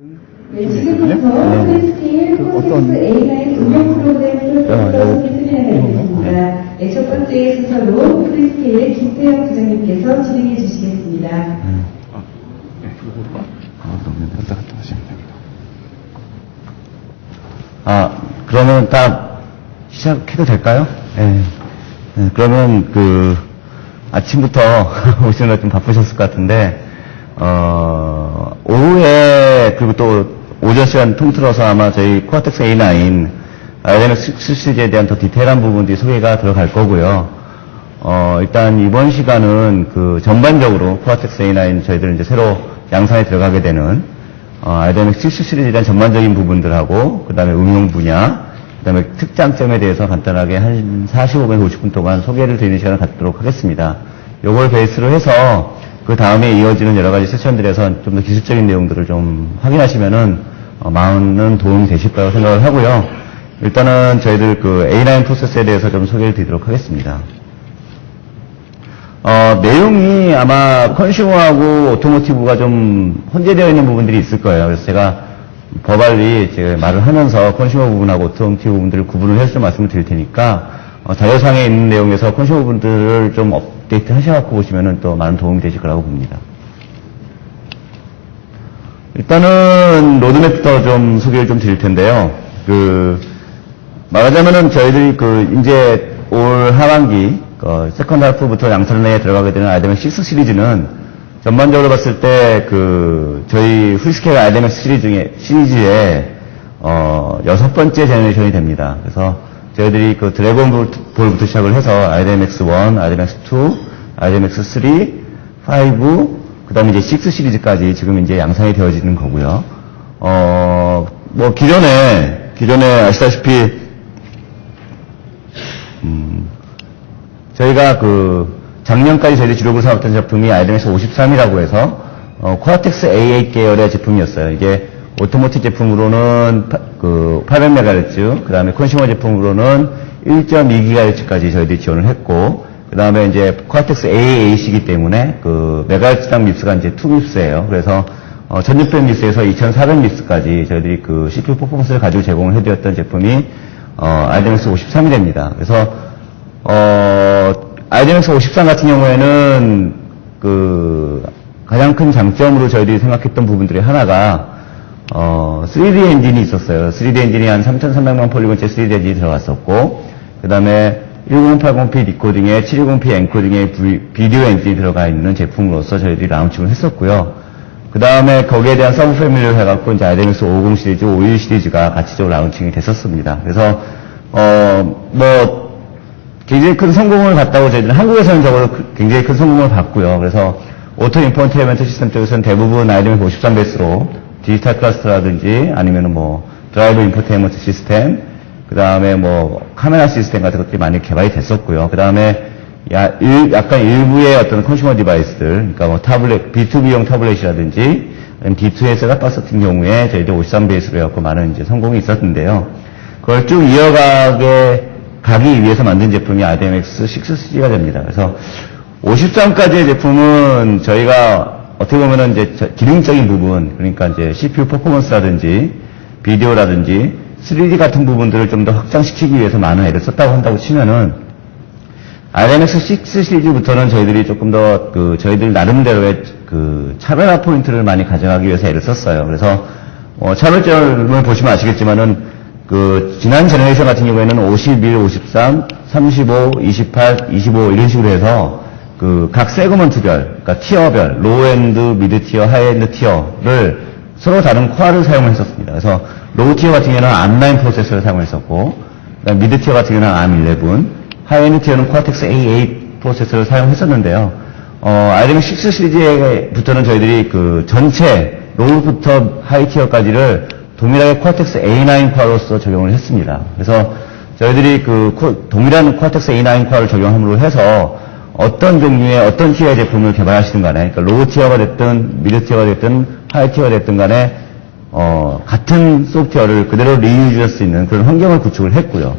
네, 지금부터 프리스케일 콘텍스 A라인 운영 프로그램을 진행하겠습니다. 네, 첫 번째 순서로 프리스케일 김태형 부장님께서 진행해 주시겠습니다. 그러면 딱 시작해도 될까요? 네. 그러면 아침부터 오시느라 좀 바쁘셨을 것 같은데, 오후에, 그리고 또 오전 시간 통틀어서 아마 저희 코아텍스 A9, RMX 시리즈에 대한 더 디테일한 부분들이 소개가 들어갈 거고요. 일단 이번 시간은 전반적으로 코아텍스 A9 저희들 이제 새로 양산에 들어가게 되는, RMX 시리즈에 대한 전반적인 부분들하고, 그 다음에 응용 분야, 그 다음에 특장점에 대해서 간단하게 한 45분에서 50분 동안 소개를 드리는 시간을 갖도록 하겠습니다. 요걸 베이스로 해서 그 다음에 이어지는 여러 가지 세션들에서 좀 더 기술적인 내용들을 좀 확인하시면은 많은 도움이 되실 거라고 생각을 하고요. 일단은 저희들 A9 프로세스에 대해서 좀 소개를 드리도록 하겠습니다. 내용이 아마 컨슈머하고 오토모티브가 좀 혼재되어 있는 부분들이 있을 거예요. 그래서 제가 버발리 제가 말을 하면서 컨슈머 부분하고 오토모티브 부분들을 구분을 해서 좀 말씀을 드릴 테니까 자료상에 있는 내용에서 컨슈머 부분들을 좀 업데이트 하셔갖고 보시면은 또 많은 도움이 되실 거라고 봅니다. 일단은 로드맵부터 좀 소개를 좀 드릴 텐데요. 말하자면은 저희들이 이제 올 하반기 세컨드 하프부터 양산 내에 들어가게 되는 RMX6 시리즈는 전반적으로 봤을 때 저희 프리스케일 RMX 시리즈의 6번째 제너레이션이 됩니다. 그래서 저희들이 드래곤볼부터 시작을 해서 RMX1, RMX2, RMX3, 5, 그 다음에 이제 6 시리즈까지 지금 이제 양산이 되어지는 거고요. 기존에 아시다시피, 저희가 작년까지 저희들이 주력으로 사업했던 제품이 RMX53이라고 해서, 코아텍스 A8 계열의 제품이었어요. 이게 오토모티브 제품으로는 800MHz, 그 다음에 컨슈머 제품으로는 1.2GHz까지 저희들이 지원을 했고, 그 다음에 이제 코아텍스 A8이기 때문에 메가헤르츠당 밉스가 이제 2밉스예요. 그래서 1600밉스에서 2400밉스까지 저희들이 CPU 퍼포먼스를 가지고 제공을 해드렸던 제품이 RMX53이 됩니다. 그래서 RMX53 같은 경우에는 가장 큰 장점으로 저희들이 생각했던 부분들이 하나가 3D 엔진이 있었어요. 3D 엔진이 한 3,300만 폴리곤째 3D 엔진이 들어갔었고, 그 다음에 1080p 디코딩에 720p 엔코딩에 비디오 엔진이 들어가 있는 제품으로서 저희들이 라운칭을 했었고요. 그 다음에 거기에 대한 서브 패밀리를 해갖고 이제 RMX 50 시리즈, 51 시리즈가 같이적으로 라운칭이 됐었습니다. 그래서 굉장히 큰 성공을 봤다고 저희들은 한국에서는 저걸 굉장히 큰 성공을 봤고요. 그래서 오토 인포테인먼트 시스템 쪽에서는 대부분 RMX 53 베이스로 디지털 클러스터라든지 아니면은 드라이브 인포테인먼트 시스템, 그 다음에 카메라 시스템 같은 것들이 많이 개발이 됐었고요. 그 다음에 약간 일부의 어떤 컨슈머 디바이스들, 그러니까 타블렛, B2B용 타블렛이라든지 D2의 셋업박스 같은 경우에 저희들 53 베이스로 해갖고 많은 이제 성공이 있었는데요. 그걸 쭉 가기 위해서 만든 제품이 RMX6 시리즈가 됩니다. 그래서 53까지의 제품은 저희가 어떻게 보면은 이제 기능적인 부분, 그러니까 이제 CPU 퍼포먼스라든지 비디오라든지 3D 같은 부분들을 좀 더 확장시키기 위해서 많은 애를 썼다고 한다고 치면은 RMX6 시리즈부터는 저희들이 조금 더 저희들 나름대로의 차별화 포인트를 많이 가져가기 위해서 애를 썼어요. 그래서 차별점을 보시면 아시겠지만은 지난 제너레이션 같은 경우에는 51, 53, 35, 28, 25 이런 식으로 해서 각 세그먼트별, 그러니까 티어별, 로우엔드, 미드티어, 하이엔드 티어를 서로 다른 코어를 사용했었습니다. 그래서 로우 티어 같은 경우는 ARM9 프로세서를 사용했었고, 미드티어 같은 경우는 ARM11, 하이엔드 티어는 코아텍스 A8 프로세서를 사용했었는데요. RMX6 시리즈부터는 저희들이 전체 로우부터 하이 티어까지를 동일하게 코아텍스 A9 코어로서 적용을 했습니다. 그래서 저희들이 동일한 코아텍스 A9 코어를 적용함으로 해서 어떤 종류의 어떤 티어의 제품을 개발하시든 간에, 그러니까 로우 티어가 됐든 미드 티어가 됐든 하이 티어가 됐든 간에 같은 소프트웨어를 그대로 리유즈할 수 있는 그런 환경을 구축을 했고요.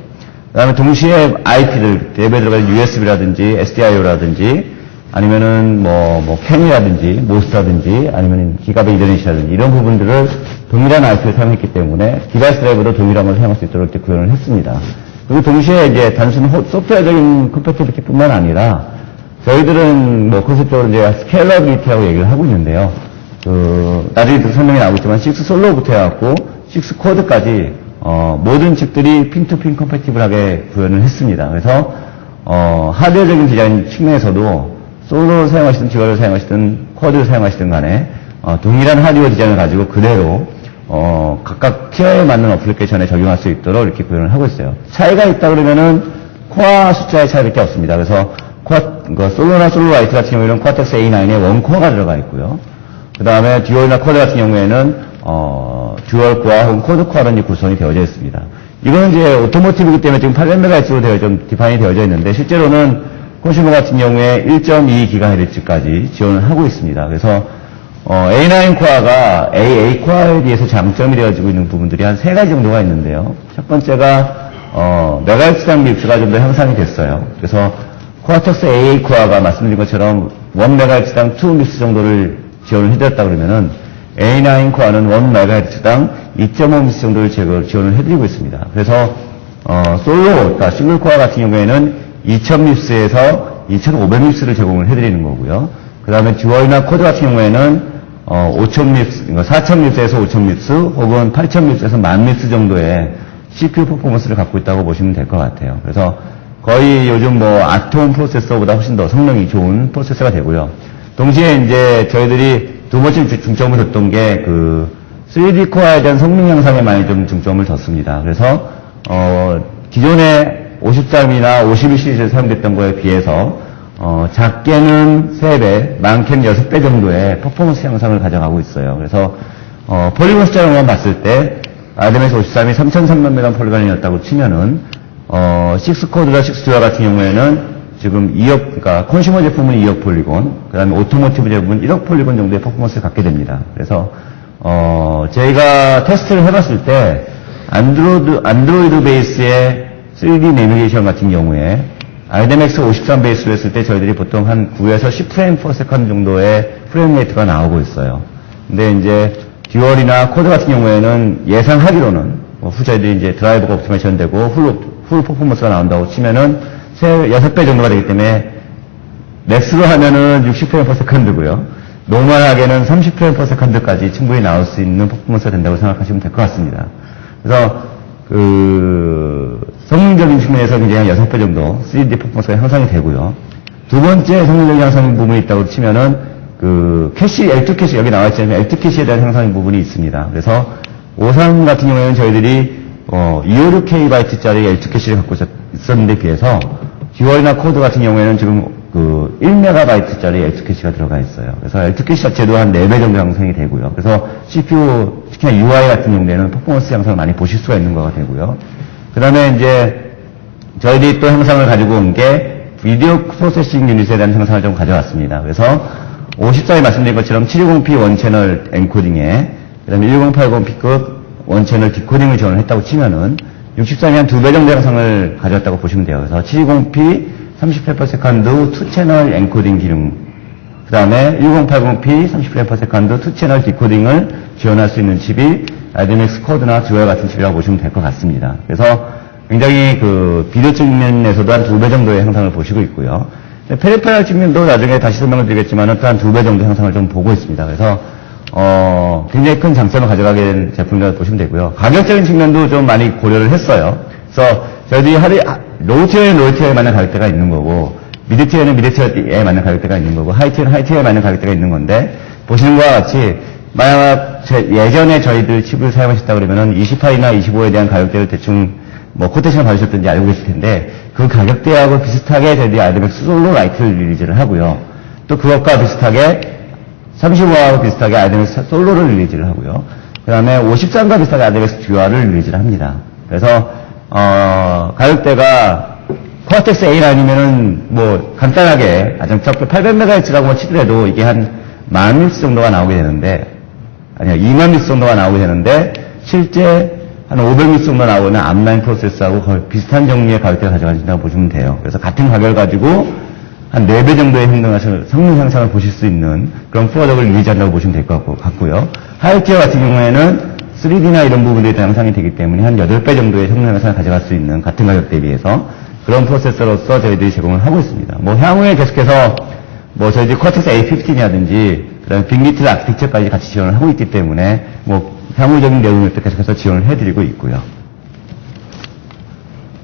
그 다음에 동시에 IP들, 랩에 들어가는 USB라든지 SDIO라든지 아니면은 캔이라든지 모스라든지 아니면 기가베 이더넷이라든지 이런 부분들을 동일한 IP를 사용했기 때문에 디바이스 드라이버도 동일한 걸 사용할 수 있도록 이렇게 구현을 했습니다. 그리고 동시에 이제 단순 소프트웨어적인 컴패티빌리티뿐만 아니라 저희들은 컨셉적으로 이제 스케일러빌리티라고 얘기를 하고 있는데요. 나중에 설명이 나오겠지만 6 솔로부터 해갖고 6 쿼드까지 모든 칩들이 핀투핀 컴패티블하게 구현을 했습니다. 그래서 하드웨어적인 디자인 측면에서도 솔로를 사용하시든 듀얼을 사용하시든 쿼드를 사용하시든 간에 동일한 하드웨어 디자인을 가지고 그대로 각각 티어에 맞는 어플리케이션에 적용할 수 있도록 이렇게 구현을 하고 있어요. 차이가 있다 그러면은 코어 숫자의 차이밖에 없습니다. 그래서 솔로나 솔로라이트 같은 경우에는 코어텍스 A9에 원코어가 들어가 있고요. 그 다음에 듀얼이나 쿼드 같은 경우에는 듀얼 코어 혹은 쿼드 코어라는 구성이 되어져 있습니다. 이거는 이제 오토모티브이기 때문에 지금 800MHz로 디파인이 되어져 있는데 실제로는 콘슈머 같은 경우에 1.2GHz까지 지원을 하고 있습니다. 그래서 A9 코어가 AA 코어에 비해서 장점이 되어지고 있는 부분들이 한 3가지 정도가 있는데요. 첫 번째가 메가헤르츠당 밉스가 좀 더 향상이 됐어요. 그래서 코어텍스 AA 코어가 말씀드린 것처럼 1MHz당 2밉스 정도를 지원을 해드렸다 그러면은 A9 코어는 1MHz당 2.5밉스 정도를 지원을 해드리고 있습니다. 그래서 그러니까 싱글 코어 같은 경우에는 2000밉스에서 2500밉스를 제공을 해드리는 거고요. 그 다음에 듀얼이나 쿼드 같은 경우에는 5000밉스, 4000밉스에서 5000밉스 혹은 8000밉스에서 10,000밉스 정도의 CPU 퍼포먼스를 갖고 있다고 보시면 될 것 같아요. 그래서 거의 요즘 아톰 프로세서보다 훨씬 더 성능이 좋은 프로세서가 되고요. 동시에 이제 저희들이 두 번째 중점을 뒀던 게 3D 코어에 대한 성능 향상에 많이 좀 중점을 뒀습니다. 그래서 기존의 53이나 51 시리즈에 사용됐던 거에 비해서 작게는 3배, 많게는 6배 정도의 퍼포먼스 향상을 가져가고 있어요. 그래서 폴리곤 숫자로만 봤을 때 RDMS 53이 3,300 메가 폴리곤이었다고 치면은 6코드나 6듀얼 같은 경우에는 지금 2억, 그러니까 컨슈머 제품은 2억 폴리곤, 그 다음에 오토모티브 제품은 1억 폴리곤 정도의 퍼포먼스를 갖게 됩니다. 그래서 저희가 테스트를 해봤을 때 안드로이드 베이스의 3D 내비게이션 같은 경우에 RDMX 53 베이스로 했을 때 저희들이 보통 한 9에서 10프레임 per 세컨드 정도의 프레임 레이트가 나오고 있어요. 근데 이제 듀얼이나 코드 같은 경우에는 예상하기로는 저희들이 이제 드라이버가 옵티메이션 되고 풀 퍼포먼스가 나온다고 치면은 6배 정도가 되기 때문에 맥스로 하면은 60프레임 per 세컨드고요. 노멀하게는 30프레임 per 세컨드까지 충분히 나올 수 있는 퍼포먼스가 된다고 생각하시면 될 것 같습니다. 그래서 성능적인 측면에서 굉장히 6배 정도 3D 퍼포먼스가 향상이 되고요. 두 번째 성능적인 향상 부분이 있다고 치면은 캐시, L2 캐시, 여기 나와있지만 L2 캐시에 대한 향상 부분이 있습니다. 그래서 53 같은 경우에는 저희들이 256KB짜리 L2 캐시를 갖고 있었는데 비해서 듀얼이나 코드 같은 경우에는 지금 1MB짜리 L2 캐시가 들어가 있어요. 그래서 L2 캐시 자체도 한 4배 정도 향상이 되고요. 그래서 CPU, 특히나 UI 같은 경우에는 퍼포먼스 향상을 많이 보실 수가 있는 거가 되고요. 그 다음에 이제 저희들이 또 향상을 가지고 온 게 비디오 프로세싱 유닛에 대한 향상을 좀 가져왔습니다. 그래서 54에 말씀드린 것처럼 720p 원채널 엔코딩에 그 다음에 1080p급 원채널 디코딩을 지원을 했다고 치면은 63이 한 2배 정도 향상을 가져왔다고 보시면 돼요. 그래서 720p 30프레임 per 세컨드 2채널 엔코딩 기능, 그 다음에 1080p 30프레임 per 세컨드 2채널 디코딩을 지원할 수 있는 칩이 RDMX 코드나 듀얼 같은 칩이라고 보시면 될 것 같습니다. 그래서 굉장히 비디오 측면에서도 한 2배 정도의 향상을 보시고 있고요. 페리페럴 측면도 나중에 다시 설명을 드리겠지만 또 한 2배 정도 향상을 좀 보고 있습니다. 그래서 굉장히 큰 장점을 가져가게 된 제품이라고 보시면 되고요. 가격적인 측면도 좀 많이 고려를 했어요. 그래서 저희들이 로우티어에는 로우티어에 맞는 가격대가 있는 거고, 미드티어에는 미드티어에 맞는 가격대가 있는 거고, 하이티어는 하이티어에 맞는 가격대가 있는 건데, 보시는 것과 같이, 만약 예전에 저희들 칩을 사용하셨다 그러면은 28이나 25에 대한 가격대를 대충 코테이션 받으셨던지 알고 계실 텐데, 그 가격대하고 비슷하게 저희들이 RDMX 솔로 라이트를 리리즈를 하고요. 또 그것과 비슷하게 35하고 비슷하게 RDMX 솔로를 리리즈를 하고요. 그 다음에 53과 비슷하게 RDMX 듀얼을 리리즈를 합니다. 그래서 가격대가 코어텍스 A9이면은 간단하게 가장 적게 800MHz라고 치더라도 이게 한 10,000밉스 정도가 나오게 되는데, 아니요 20,000밉스 정도가 나오게 되는데, 실제 한 500밉스 정도 나오는 앞라인 프로세스하고 거의 비슷한 종류의 가격대를 가져가신다고 보시면 돼요. 그래서 같은 가격을 가지고 한 4배 정도의 성능 향상을 보실 수 있는 그런 프로덕을 유지한다고 보시면 될 것 같고요. 하이티어 같은 경우에는 3D나 이런 부분들이 더 향상이 되기 때문에 한 8배 정도의 성능 향상을 가져갈 수 있는 같은 가격 대비해서 그런 프로세서로서 저희들이 제공을 하고 있습니다. 뭐 향후에 계속해서 뭐 저희들이 코텍스 A15이라든지 그다음에 빅리틀 아키텍처까지 같이 지원을 하고 있기 때문에 뭐 향후적인 내용을 계속해서 지원을 해드리고 있고요.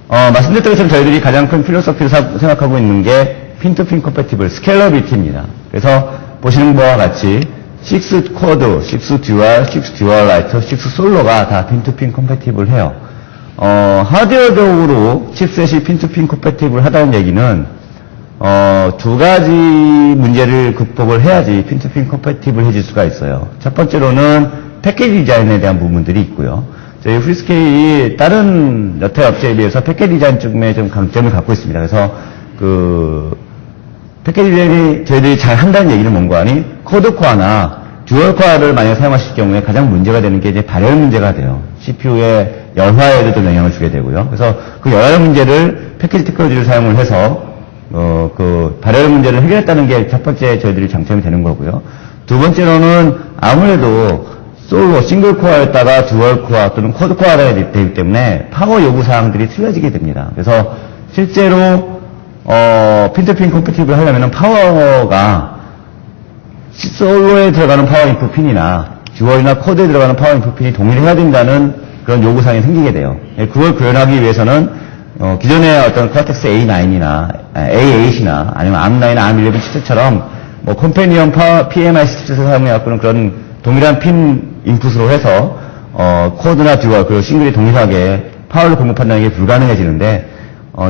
말씀드렸던 것처럼 저희들이 가장 큰 필로소피를 생각하고 있는 게 핀투핀 컴패티블 스케일러비리티입니다. 그래서 보시는 바와 같이 6 쿼드, 6 듀얼, 6 듀얼 라이터, 6 솔로가 다 핀투핀 컴패티블 해요. 하드웨어적으로 칩셋이 핀투핀 컴패티블 하다는 얘기는 두 가지 문제를 극복을 해야지 핀투핀 컴패티블 해질 수가 있어요. 첫 번째로는 패키지 디자인에 대한 부분들이 있고요. 저희 프리스케일이 다른 여타 업체에 비해서 패키지 디자인 쪽에 좀 강점을 갖고 있습니다. 그래서 패키지 디자인이 저희들이 잘 한다는 얘기는 뭔가 하니 코드코어나 듀얼코어를 만약에 사용하실 경우에 가장 문제가 되는 게 이제 발열 문제가 돼요. CPU의 열화에도 좀 영향을 주게 되고요. 그래서 그 열화 문제를 패키지 테크놀로지를 사용을 해서 그 발열 문제를 해결했다는 게 첫 번째 저희들이 장점이 되는 거고요. 두 번째로는 아무래도 솔로 싱글코어였다가 듀얼코어 또는 쿼드코어가 되기 때문에 파워 요구 사항들이 틀려지게 됩니다. 그래서 실제로 핀투핀 컴패티블 하려면 파워가 솔로에 들어가는 파워 인풋 핀이나 듀얼이나 쿼드에 들어가는 파워 인풋 핀이 동일해야 된다는 그런 요구사항이 생기게 돼요. 그걸 구현하기 위해서는 기존의 어떤 코텍스 A9이나 A8이나 아니면 ARM9이나 ARM11 칩셋처럼 뭐 컴패니언 PMI 칩셋을 사용해갖고는 그런 동일한 핀 인풋으로 해서 쿼드나 듀얼 그리고 싱글이 동일하게 파워를 공급한다는 게 불가능해지는데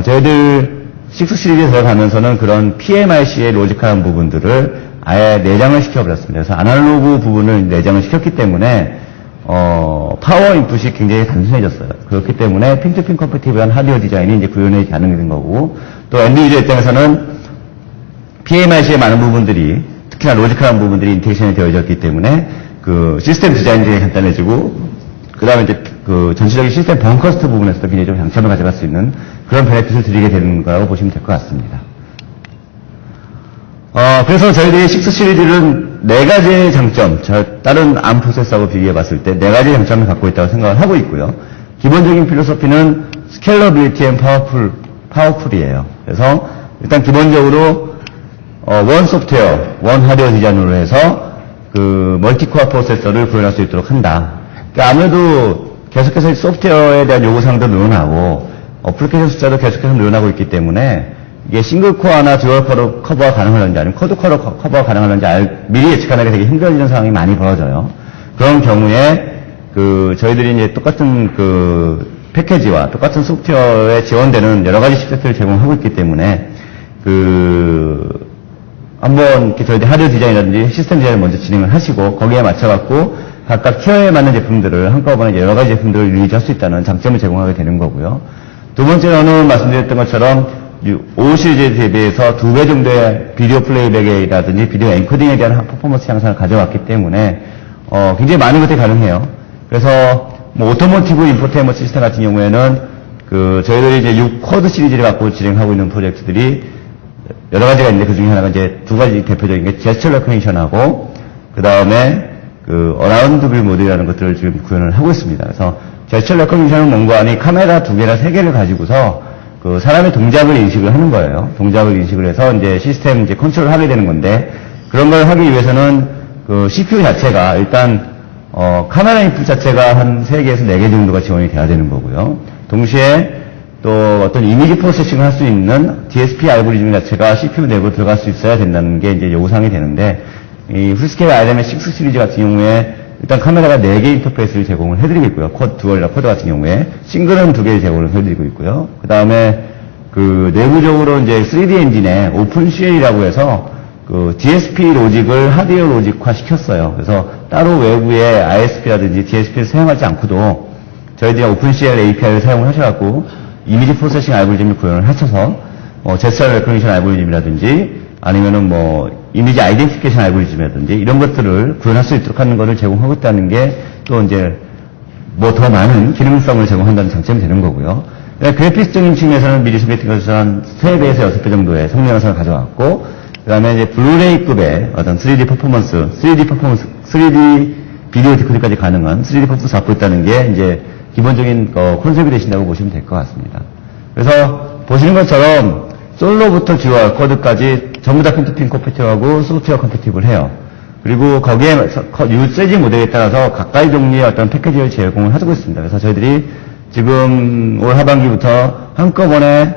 저희들 6 시리즈에 들어가면서는 그런 PMIC의 로직한 부분들을 아예 내장을 시켜버렸습니다. 그래서 아날로그 부분을 내장을 시켰기 때문에 파워 인풋이 굉장히 단순해졌어요. 그렇기 때문에 핀투핀 컴패티블한 하드웨어 디자인이 이제 구현이 가능해진 거고, 또 엔드 유저 입장에서는 PMIC의 많은 부분들이, 특히나 로직한 부분들이 인테그레이션이 되어졌기 때문에 그 시스템 디자인이 간단해지고, 그 다음에 이제 그 전체적인 시스템 벙커스트 부분에서도 굉장히 좀 장점을 가져갈 수 있는 그런 베네핏을 드리게 되는 거라고 보시면 될 것 같습니다. 그래서 저희들이 6 시리즈는 4가지의 장점, 다른 ARM 프로세서하고 비교해 봤을 때 4가지의 장점을 갖고 있다고 생각을 하고 있고요. 기본적인 필로소피는 스케일러빌리티 앤 파워풀이에요. 그래서 일단 기본적으로 원 소프트웨어, 원 하드웨어 디자인으로 해서 그 멀티코어 프로세서를 구현할 수 있도록 한다. 그러니까 아무래도 계속해서 소프트웨어에 대한 요구사항도 늘어나고 어플리케이션 숫자도 계속해서 늘어나고 있기 때문에 이게 싱글코어나 듀얼코어로 커버가 가능하는지 아니면 쿼드코어로 커버가 가능하는지 미리 예측하는 게 되게 힘들어지는 상황이 많이 벌어져요. 그런 경우에 저희들이 이제 똑같은 패키지와 똑같은 소프트웨어에 지원되는 여러 가지 칩셋을 제공하고 있기 때문에 한번 이렇게 저희들 하드웨어 디자인이라든지 시스템 디자인을 먼저 진행을 하시고 거기에 맞춰갖고 각각 티어에 맞는 제품들을 한꺼번에 여러 가지 제품들을 리리즈할 수 있다는 장점을 제공하게 되는 거고요. 두 번째로는 말씀드렸던 것처럼 5 시리즈에 대비해서 2배 정도의 비디오 플레이백이라든지 비디오 앵코딩에 대한 퍼포먼스 향상을 가져왔기 때문에 굉장히 많은 것들이 가능해요. 그래서 뭐 오토모티브 인포테인먼트 시스템 같은 경우에는 저희들이 이제 6 쿼드 시리즈를 갖고 진행하고 있는 프로젝트들이 여러 가지가 있는데 그 중에 하나가 이제 2가지 대표적인 게 제스처 레코니션하고 그 다음에 어라운드 뷰 모드라는 것들을 지금 구현을 하고 있습니다. 그래서 제스처 레코니션은 뭔가 하니 카메라 2개나 3개를 가지고서 사람의 동작을 인식을 하는 거예요. 동작을 인식을 해서 이제 시스템 이제 컨트롤을 하게 되는 건데, 그런 걸 하기 위해서는 CPU 자체가 일단, 카메라 인풋 자체가 한 3개에서 4개 정도가 지원이 돼야 되는 거고요. 동시에 또 어떤 이미지 프로세싱을 할 수 있는 DSP 알고리즘 자체가 CPU 내부로 들어갈 수 있어야 된다는 게 이제 요구사항이 되는데, 이 프리스케일 RM의 6 시리즈 같은 경우에 일단 카메라가 4개 인터페이스를 제공을 해드리고 있고요. 듀얼이나 쿼드 같은 경우에 싱글은 2개 제공을 해드리고 있고요. 그 다음에 내부적으로 이제 3D 엔진에 오픈CL이라고 해서 DSP 로직을 하드웨어 로직화 시켰어요. 그래서 따로 외부에 ISP라든지 DSP를 사용하지 않고도 저희들이 오픈CL API를 사용을 하셔갖고 이미지 프로세싱 알고리즘을 구현을 하셔서 제스처 레코니션 알고리즘이라든지 아니면은 이미지 아이덴티피케이션 알고리즘이라든지 이런 것들을 구현할 수 있도록 하는 것을 제공하고 있다는 게 또 이제 더 많은 기능성을 제공한다는 장점이 되는 거고요. 그래픽적인 측면에서는 미리 소개팅 것에서 한 3배에서 6배 정도의 성능 향상을 가져왔고, 그 다음에 이제 블루레이급의 어떤 3D 퍼포먼스, 3D 비디오 디코드까지 가능한 3D 퍼포먼스 확보했다는 게 이제 기본적인 콘셉트이 되신다고 보시면 될 것 같습니다. 그래서 보시는 것처럼 솔로부터 듀얼, 쿼드까지 전부 다 핀투핀 컴패티블하고 소프트웨어 컴패티블 해요. 그리고 거기에 유세지 모델에 따라서 각가지 종류의 어떤 패키지를 제공을 하고 있습니다. 그래서 저희들이 지금 올 하반기부터 한꺼번에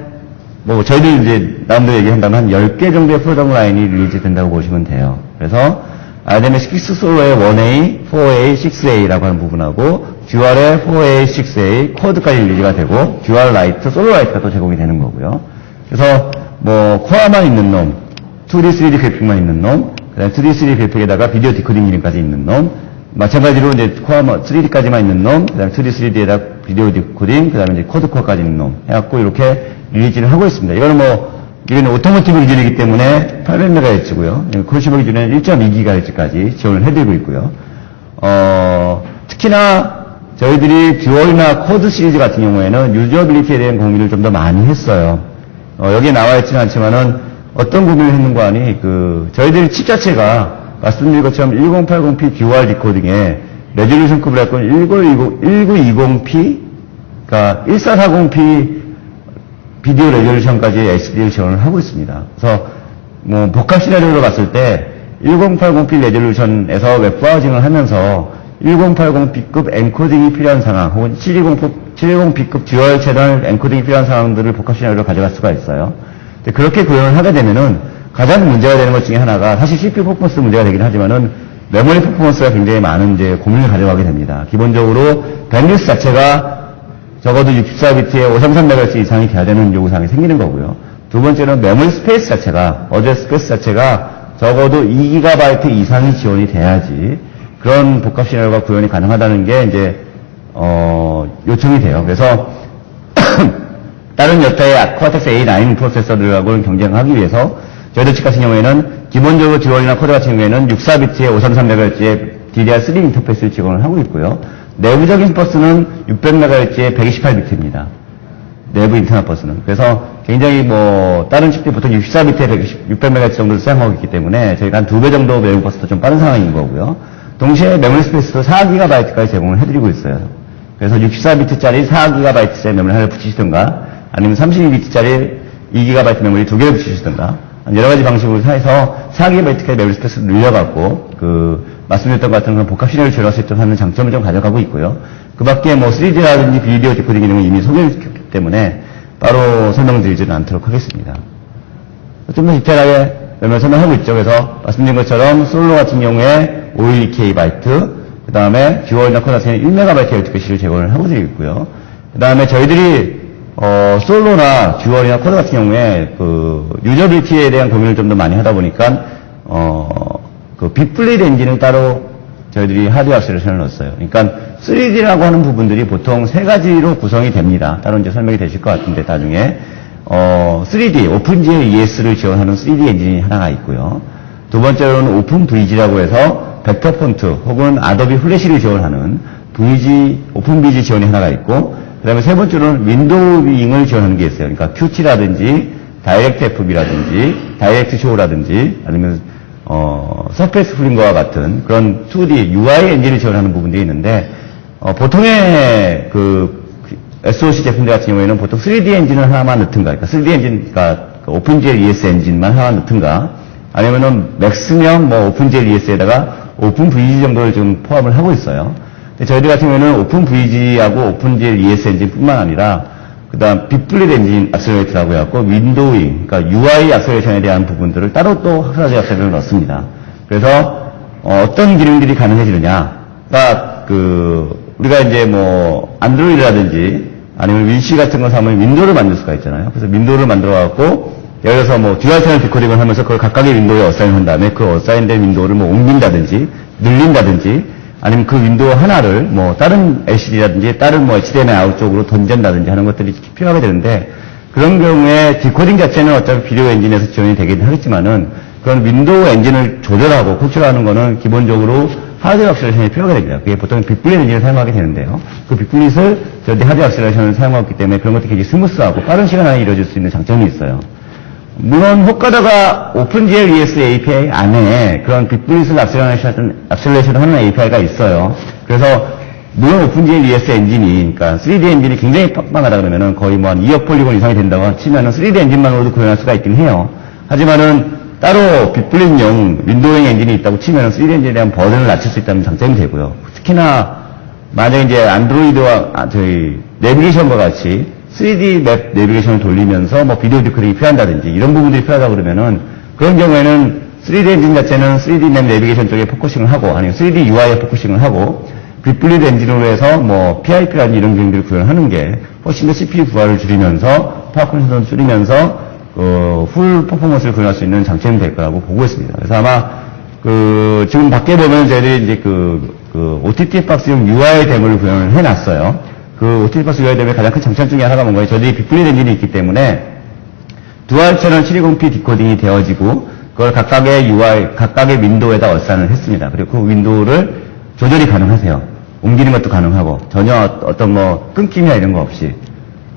뭐 저희들 이제 나름대로 얘기한다면 한 10개 정도의 프로덕트 라인이 릴리즈 된다고 보시면 돼요. 그래서 아이엠의 6 솔로의 1A, 4A, 6A라고 하는 부분하고 듀얼의 4A, 6A, 쿼드까지 릴리즈가 되고 듀얼 라이트, 솔로 라이트가 또 제공이 되는 거고요. 그래서 뭐 코어만 있는 놈, 2D, 3D 그래픽만 있는 놈, 그다음에 2D, 3D 그래픽에다가 비디오 디코딩 기능까지 있는 놈, 마찬가지로 이제 코어 3D까지만 있는 놈, 그다음에 2D, 3D에다 비디오 디코딩, 그다음에 이제 쿼드 코어까지 있는 놈 해갖고 이렇게 릴리즈를 하고 있습니다. 이거는 오토모티브 기준이기 때문에 800MHz고요. 콘슈머 기준에는 1.2GHz까지 지원을 해드리고 있고요. 특히나 저희들이 듀얼이나 쿼드 시리즈 같은 경우에는 유저빌리티에 대한 고민을 좀 더 많이 했어요. 여기에 나와 있지는 않지만은 어떤 고민을 했는가 하니 저희들 칩 자체가 말씀드린 것처럼 1080p 듀얼 디코딩에 레졸루션급을 할 건 1920p, 그러니까 1440p 비디오 레졸루션까지 SD를 지원을 하고 있습니다. 그래서 뭐 복합 시나리오로 봤을 때 1080p 레졸루션에서 웹브라우징을 하면서 1080p급 엔코딩이 필요한 상황 혹은 720p급 듀얼 채널 엔코딩이 필요한 상황들을 복합 시나리오로 가져갈 수가 있어요. 그렇게 구현을 하게 되면은 가장 문제가 되는 것 중에 하나가 사실 CPU 퍼포먼스 문제가 되긴 하지만은 메모리 퍼포먼스가 굉장히 많은 이제 고민을 가져가게 됩니다. 기본적으로 밴드위스 자체가 적어도 64비트에 533MHz 이상이 돼야 되는 요구사항이 생기는 거고요. 두 번째는 메모리 스페이스 자체가, 어제 스페이스 자체가 적어도 2GB 이상이 지원이 돼야지 그런 복합 시나리오가 구현이 가능하다는 게 이제, 요청이 돼요. 그래서, 다른 여타의 코어텍스 A9 프로세서들하고는 경쟁하기 위해서 저희들 칩 같은 경우에는 기본적으로 듀얼이나 쿼드 같은 경우에는 64비트에 533MHz의 DDR3 인터페이스를 지원을 하고 있고요. 내부적인 버스는 600MHz의 128비트입니다. 내부 인터넷 버스는. 그래서 굉장히 다른 칩들이 보통 64비트에 600MHz 정도를 사용하고 있기 때문에 저희가 한 2배 정도 내부 버스도 좀 빠른 상황인 거고요. 동시에 메모리 스페이스도 4GB까지 제공을 해드리고 있어요. 그래서 64비트짜리 4GB짜리 메모리 하나를 붙이시든가 아니면 32비트짜리 2GB 메모리 2개를 붙이시든가 여러 가지 방식으로 해서 4GB까지 메모리 스페이스를 늘려갖고 말씀드렸던 것 같은 그런 복합 시나리오를 지원할 수 있도록 하는 장점을 좀 가져가고 있고요. 그 밖에 3D라든지 비디오 디코딩 기능을 이미 소개했기 때문에 바로 설명드리지는 않도록 하겠습니다. 좀 더 디테일하게 설명하고 있죠. 그래서 말씀드린 것처럼 솔로 같은 경우에 512KB, 그 다음에 듀얼이나 쿼드 같은 경우에 1MB 열두개씩을 제공을 하고 드리고 있고요. 그 다음에 저희들이 솔로나 듀얼이나 쿼드 같은 경우에 유저빌리티에 대한 고민을 좀 더 많이 하다 보니까 빅블레이드 엔진을 따로 저희들이 하드웨어 액셀레이션을 넣었어요. 그러니까 3D라고 하는 부분들이 보통 3가지로 구성이 됩니다. 따로 이제 설명이 되실 것 같은데 나중에 3D 오픈GL ES를 지원하는 3D 엔진이 하나가 있고요. 두 번째로는 오픈VG라고 해서 벡터 폰트 혹은 아도비 플래시를 지원하는 오픈VG 지원이 하나가 있고, 그 다음에 세 번째로는 윈도우잉을 지원하는 게 있어요. 그러니까 Qt라든지 다이렉트 FB라든지 다이렉트 쇼라든지 아니면 서페이스 플링거와 같은 그런 2D UI 엔진을 지원하는 부분들이 있는데 보통의 SoC 제품들 같은 경우에는 보통 3D 엔진을 하나만 넣든가, 그러니까 3D 엔진, 그러니까 오픈GL ES 엔진만 하나 넣든가, 아니면은 맥스면 오픈GL ES에다가 오픈VG 정도를 좀 포함을 하고 있어요. 근데 저희들 같은 경우에는 오픈VG하고 오픈GL ES 엔진뿐만 아니라 그다음 빅블릿 엔진 액셀레이터라고 해갖고 윈도우잉, 그러니까 UI 액셀레이션에 대한 부분들을 따로 또 학사제 액셀레이터를 넣습니다. 그래서 어떤 기능들이 가능해지느냐, 그러니까 우리가 이제 안드로이드라든지 아니면 윈시 같은 거 사면 윈도우를 만들 수가 있잖아요. 그래서 윈도우를 만들어갖고 예를 들어서 듀얼 채널 디코딩을 하면서 그걸 각각의 윈도우에 어사인을 한 다음에 그 어사인된 윈도우를 옮긴다든지 늘린다든지 아니면 그 윈도우 하나를 다른 LCD라든지 다른 HDMI 아웃 쪽으로 던진다든지 하는 것들이 필요하게 되는데, 그런 경우에 디코딩 자체는 어차피 비디오 엔진에서 지원이 되긴 하겠지만은 그런 윈도우 엔진을 조절하고 컨트롤하는 거는 기본적으로 하드웨어 액셀레이션이 필요가 됩니다. 그게 보통 빅블릿 엔진을 사용하게 되는데요. 그 빅블릿을 저희 하드웨어 액셀레이션을 사용하기 때문에 그런 것들이 굉장히 스무스하고 빠른 시간 안에 이루어질 수 있는 장점이 있어요. 물론 혹가다가 오픈GL ES API 안에 그런 빅블릿을 액셀레이션을 하는 API가 있어요. 그래서 물론 오픈GL ES 엔진이, 그러니까 3D 엔진이 굉장히 빵빵하다 그러면은 거의 뭐 한 2억 폴리곤 이상이 된다고 치면은 3D 엔진만으로도 구현할 수가 있긴 해요. 하지만은 따로 빅블릿용 윈도우용 엔진이 있다고 치면은 3D 엔진에 대한 버전을 낮출 수 있다는 장점이 되고요. 특히나 만약에 이제 안드로이드와 저희 내비게이션과 같이 3D 맵 내비게이션을 돌리면서 뭐 비디오 디코딩이 필요한다든지 이런 부분들이 필요하다 그러면은 그런 경우에는 3D 엔진 자체는 3D 맵 내비게이션 쪽에 포커싱을 하고 아니면 3D UI에 포커싱을 하고 빅블릿 엔진으로 해서 뭐 PIP라든지 이런 기능들을 구현하는 게 훨씬 더 CPU 부하를 줄이면서 파워 컨sumption을 줄이면서 풀 퍼포먼스를 구현할 수 있는 장점이 될 거라고 보고 있습니다. 그래서 아마 지금 밖에 보면 저희들이 이제 OTT 박스용 UI 데모를 구현을 해놨어요. 그 OTT 박스 UI 데모의 가장 큰 장점 중에 하나가 뭔가요? 저희들이 빅블릿 엔진이 있기 때문에 두알 채널 720p 디코딩이 되어지고 그걸 각각의 UI, 각각의 윈도우에다 얼산을 했습니다. 그리고 그 윈도우를 조절이 가능하세요. 옮기는 것도 가능하고 전혀 어떤 뭐 끊김이나 이런 거 없이.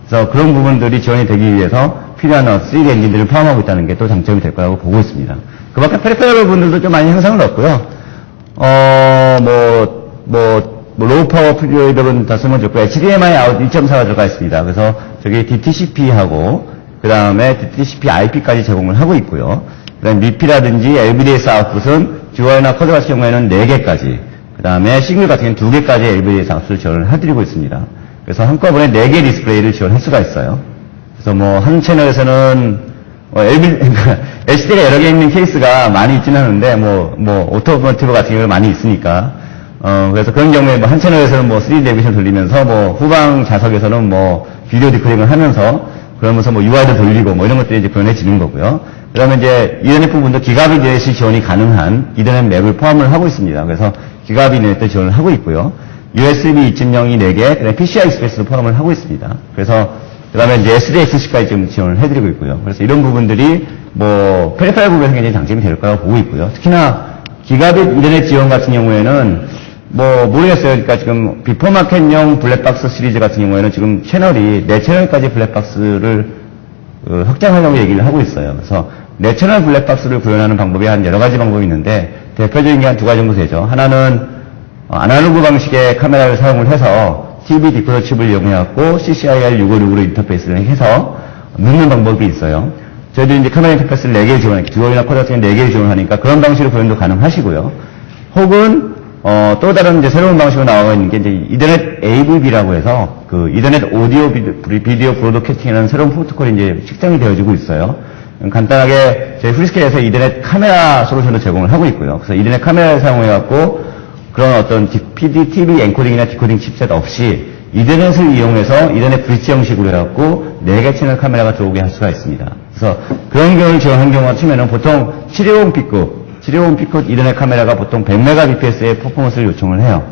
그래서 그런 부분들이 지원이 되기 위해서 필요한 3D 엔진들을 포함하고 있다는 게 또 장점이 될 거라고 보고 있습니다. 그 밖에 페리페럴 부분들도 좀 많이 향상을 얻고요. 로우 파워 프리웨이들은 다 쓸모없고 HDMI 아웃 1.4가 들어가 있습니다. 그래서 저기 DTCP하고 그 다음에 DTCP IP까지 제공을 하고 있고요. 그 다음에 MIP라든지 LVDS 아웃풋은 듀얼이나 쿼드 같은 경우에는 4개까지, 그 다음에 싱글 같은 경우는 2개까지 LVDS 아웃풋을 지원을 해드리고 있습니다. 그래서 한꺼번에 4개 디스플레이를 지원할 수가 있어요. 그래서 뭐 한 채널에서는 LCD가 여러 개 있는 케이스가 많이 있지는 않은데 오토모티브 같은 경우는 많이 있으니까 그래서 그런 경우에 뭐 한 채널에서는 뭐 3D 내비게이션 돌리면서 뭐 후방 좌석에서는 뭐 비디오 디코딩을 하면서 그러면서 뭐 UI도 돌리고 뭐 이런 것들이 이제 구현해지는 거고요. 그 다음에 이제 이더넷 부분도 기가빗 이더넷이 지원이 가능한 이더넷 맵을 포함을 하고 있습니다. 그래서 기가빗 이더넷도 지원을 하고 있고요. USB 2.0이 4개, 그다음에 PCI 익스프레스도 포함을 하고 있습니다. 그래서 그 다음에 이제 SDXC까지 지금 지원을 해드리고 있고요. 그래서 이런 부분들이 뭐 페리페럴 부분에서 굉장히 장점이 될 거라고 보고 있고요. 특히나 기가빗 이더넷 지원 같은 경우에는 모르겠어요. 그러니까 지금 비포마켓용 블랙박스 시리즈 같은 경우에는 지금 채널이 4채널까지 블랙박스를 확장하려고 얘기를 하고 있어요. 그래서 4채널 블랙박스를 구현하는 방법이 한 여러 가지 방법이 있는데 대표적인 게 한 2가지 정도 되죠. 하나는 아날로그 방식의 카메라를 사용을 해서 TV 디코더 칩을 이용해갖고 CCIR 656으로 인터페이스를 해서 넣는 방법이 있어요. 저희도 이제 카메라 인터페이스를 4개 지원하니까 듀얼이나 쿼드 같은 경우 4개 지원하니까 그런 방식으로 구현도 가능하시고요. 혹은 또 다른 이제 새로운 방식으로 나와 있는 게 이제 이더넷 AVB라고 해서 그 이더넷 오디오 비디오 브로드캐스팅이라는 새로운 프로토콜이 이제 식정이 되어지고 있어요. 간단하게 저희 프리스케일에서 이더넷 카메라 솔루션을 제공을 하고 있고요. 그래서 이더넷 카메라를 사용해갖고 그런 어떤 TV 엔코딩이나 디코딩 칩셋 없이 이더넷을 이용해서 이더넷 브릿지 형식으로 해갖고 4개 채널 카메라가 들어오게 할 수가 있습니다. 그래서 그런 경우를 지원한 경우가 치면은 보통 720P급 이더넷 카메라가 보통 100Mbps의 퍼포먼스를 요청을 해요.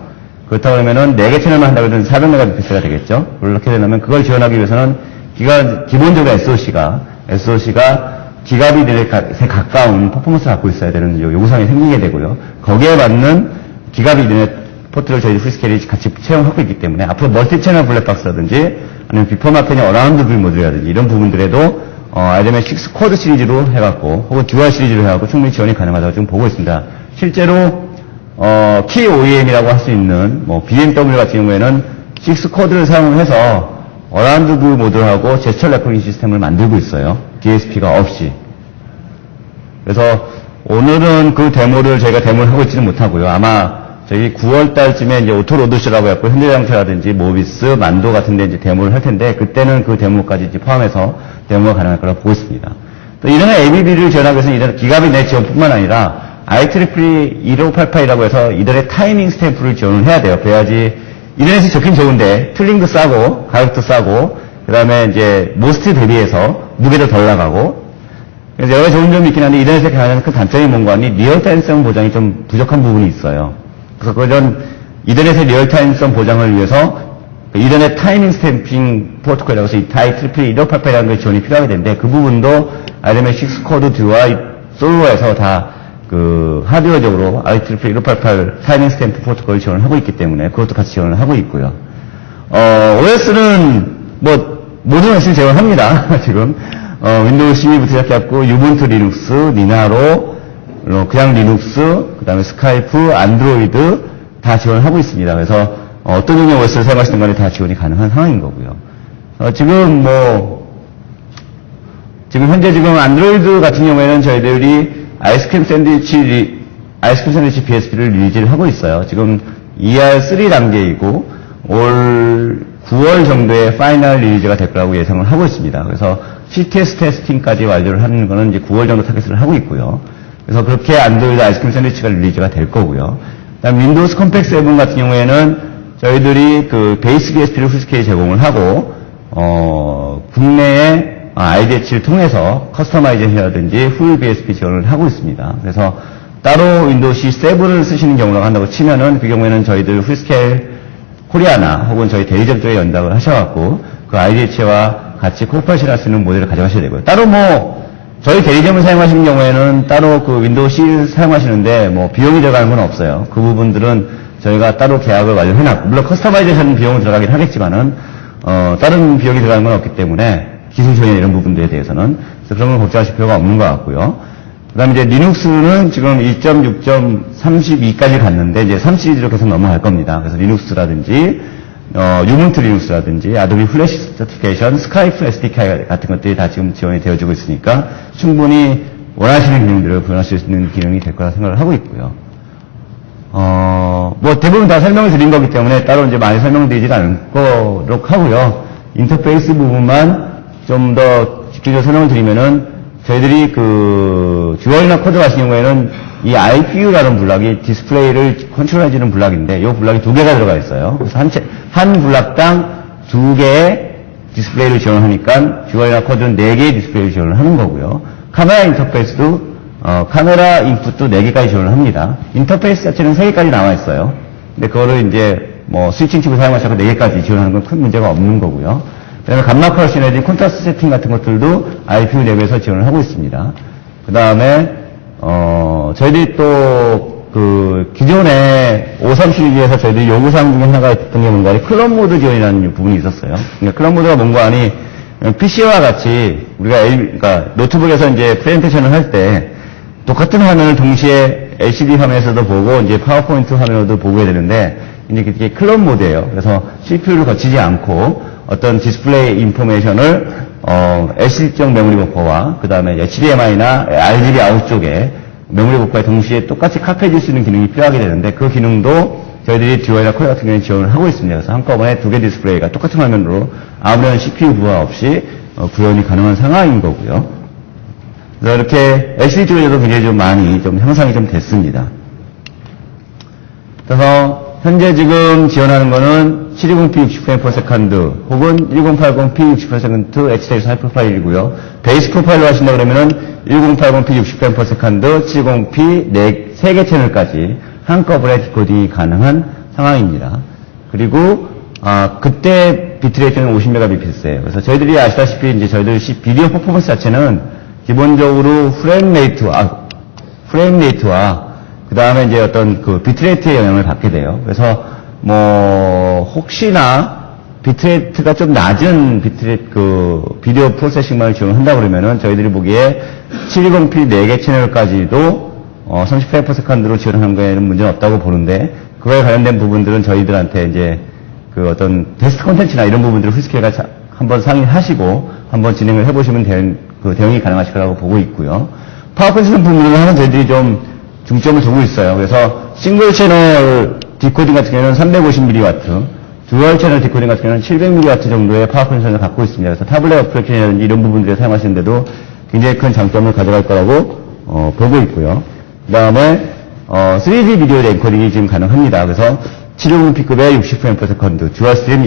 그렇다고 그러면은 4개 채널만 한다고 해도 400Mbps가 되겠죠? 그렇게 되려면 그걸 지원하기 위해서는 기본적으로 SOC가 기가빗 이더넷에 가까운 퍼포먼스를 갖고 있어야 되는 요구사항이 생기게 되고요. 거기에 맞는 기가빗 이더넷 포트를 저희 프리스케일이 같이 채용하고 있기 때문에 앞으로 멀티 채널 블랙박스라든지 아니면 비포마켓의 어라운드 뷰 모듈이라든지 이런 부분들에도 아이엠의 6 쿼드 시리즈로 해갖고 혹은 듀얼 시리즈로 해갖고 충분히 지원이 가능하다고 지금 보고 있습니다. 실제로 키 OEM이라고 할 수 있는 뭐 BMW 같은 경우에는 6 쿼드를 사용해서 어라운드 뷰 모듈하고 제스처 레코딩 시스템을 만들고 있어요. DSP가 없이. 그래서 오늘은 그 데모를 저희가 데모를 하고 있지는 못하고요. 아마 저희 9월 달쯤에 이제 오토로드쇼라고 해갖고 현대자동차라든지 모비스, 만도 같은 데 이제 데모를 할 텐데 그때는 그 데모까지 이제 포함해서 데모가 가능할 거라고 보고 있습니다. 또 이런 ABB를 지원하기 위해서는 이런 기가빗 넷 지원뿐만 아니라 IEEE 1588이라고 해서 이들의 타이밍 스탬프를 지원을 해야 돼요. 그래야지 이더넷이 좋긴 좋은데 틀링도 싸고 가격도 싸고 그 다음에 이제 모스트 대비해서 무게도 덜 나가고 그래서 여러 가지 좋은 점이 있긴 한데 이더넷의 가장 큰 단점이 뭔가 하니 리얼타임성 보장이 좀 부족한 부분이 있어요. 그래서 그런 이더넷의 리얼타임성 보장을 위해서 이더넷 타이밍 스탬핑 프로토콜이라고 해서 이 IEEE 1588이라는 걸 지원이 필요하게 되는데 그 부분도 IMF 6 코드 듀와 솔로에서 다 그 하드웨어적으로 IEEE 1588 타이밍 스탬프 프로토콜을 지원을 하고 있기 때문에 그것도 같이 지원을 하고 있고요. OS는 뭐 모든 OS를 지원합니다. 지금 윈도우 12부터 시작해갖고 유분투 리눅스, 니나로, 그냥 리눅스, 그 다음에 스카이프, 안드로이드 다 지원을 하고 있습니다. 그래서 어떤 종류의 OS를 사용하시는 간에 다 지원이 가능한 상황인 거고요. 지금 현재 지금 안드로이드 같은 경우에는 저희들이 아이스크림 샌드위치 BSP를 리리즈를 하고 있어요. 지금 ER3 단계이고 올 9월 정도에 파이널 리리즈가 될 거라고 예상을 하고 있습니다. 그래서 CTS 테스팅까지 완료를 하는 거는 이제 9월 정도 타겟을 하고 있고요. 그래서 그렇게 안드로이드 아이스크림 샌드위치가 리리즈가 될 거고요. 그다음 윈도우스 컴팩 7 같은 경우에는 저희들이 그 베이스 BSP를 풀스케일 제공을 하고 국내에 IDH를 통해서 커스터마이제이션이라든지 풀 BSP 지원을 하고 있습니다. 그래서 따로 윈도우 C7을 쓰시는 경우라고 한다고 치면은 그 경우에는 저희들 풀스케일 코리아나 혹은 저희 대리점 쪽에 연락을 하셔갖고 그 IDH와 같이 코퍼레이션 할 수 있는 모델을 가져가셔야 되고요. 따로 저희 대리점을 사용하시는 경우에는 따로 그 윈도우 C 사용하시는데 비용이 들어가는 건 없어요. 그 부분들은 저희가 따로 계약을 완료해놨고, 물론 커스터마이제이션 비용은 들어가긴 하겠지만은, 다른 비용이 들어가는 건 없기 때문에 기술 지원이나 이런 부분들에 대해서는 그래서 그런 건 걱정하실 필요가 없는 것 같고요. 그 다음에 이제 리눅스는 지금 2.6.32까지 갔는데 이제 3 시리즈로 계속 넘어갈 겁니다. 그래서 리눅스라든지 유문트 리눅스라든지 아도비 플래시 서티피케이션, 스카이프 SDK 같은 것들이 다 지금 지원이 되어지고 있으니까 충분히 원하시는 기능들을 구현하실 수 있는 기능이 될 거라 생각을 하고 있고요. 대부분 다 설명을 드린 거기 때문에 따로 이제 많이 설명드리지 않도록 하고요. 인터페이스 부분만 좀 더 집중적으로 설명을 드리면은 저희들이 그 듀얼이나 코드 같은 경우에는 이 IPU라는 블락이 디스플레이를 컨트롤해주는 블락인데 이 블락이 2개가 들어가 있어요. 그래서 한 블락당 2개의 디스플레이를 지원하니까 듀얼이나 코드는 4개의 디스플레이를 지원을 하는 거고요. 카메라 인터페이스도 카메라 인풋도 4개까지 지원을 합니다. 인터페이스 자체는 3개까지 나와 있어요. 근데 그거를 이제 스위칭 칩을 사용하셔서 4개까지 지원하는 건 큰 문제가 없는 거고요. 그다음에 감마컬 시너지, 콘트라스트 세팅 같은 것들도 IPU 레벨에서 지원을 하고 있습니다. 그 다음에 저희들이 또 그 기존에 53 시리즈에서 저희들이 요구사항 중에 하나가 있던 게 뭔가 클럽 모드 지원이라는 부분이 있었어요. 그러니까 클럽 모드가 뭔가 아니 PC와 같이 우리가 그러니까 노트북에서 이제 프레젠테이션을 할 때 똑같은 화면을 동시에 LCD 화면에서도 보고 이제 파워포인트 화면으로도 보게 되는데 이제 그게 클럽 모드예요. 그래서 CPU를 거치지 않고 어떤 디스플레이 인포메이션을 LCD형 메모리 버퍼와 그 다음에 HDMI나 RGB 아웃 쪽에 메모리 버퍼에 동시에 똑같이 카피해줄 수 있는 기능이 필요하게 되는데 그 기능도 저희들이 듀얼이나 코리아 같은 경우에 지원을 하고 있습니다. 그래서 한꺼번에 2개 디스플레이가 똑같은 화면으로 아무런 CPU 부하 없이 구현이 가능한 상황인 거고요. 그래서 이렇게 LCD 쪽에서도 굉장히 좀 많이 좀 향상이 좀 됐습니다. 그래서 현재 지금 지원하는 거는 720p 60frame/s 혹은 1080p 60frame/s HDX 하이 프로파일이고요. 베이스 프로파일로 하신다 그러면은 1080p 60frame/s, 720p 3개 채널까지 한꺼번에 디코딩이 가능한 상황입니다. 그리고 그때 비트레이트는 50mbps예요. 그래서 저희들이 아시다시피 이제 저희들 비디오 퍼포먼스 자체는 기본적으로 프레임 레이트와 그 다음에 이제 어떤 그 비트레이트의 영향을 받게 돼요. 그래서 혹시나 비트레이트가 좀 낮은 비트레이트 그 비디오 프로세싱만을 지원한다 그러면은 저희들이 보기에 720p 4개 채널까지도 30fps/s로 지원하는 거에는 문제는 없다고 보는데 그거에 관련된 부분들은 저희들한테 이제 그 어떤 테스트 콘텐츠나 이런 부분들을 후스케일과 한번 상의하시고 한번 진행을 해보시면 그 대응이 가능하실 거라고 보고 있고요. 파워포인트 부분은 하나 저희들이 좀 중점을 두고 있어요. 그래서 싱글 채널 디코딩 같은 경우는 350mW, 듀얼 채널 디코딩 같은 경우는 700mW 정도의 파워 컨디션을 갖고 있습니다. 그래서 타블렛 어플리케이션이라든지 이런 부분들에 사용하시는데도 굉장히 큰 장점을 가져갈 거라고 보고 있고요. 그 다음에 3D 비디오 엔코딩이 지금 가능합니다. 그래서 750p급의 60frame/s, 듀얼 스트림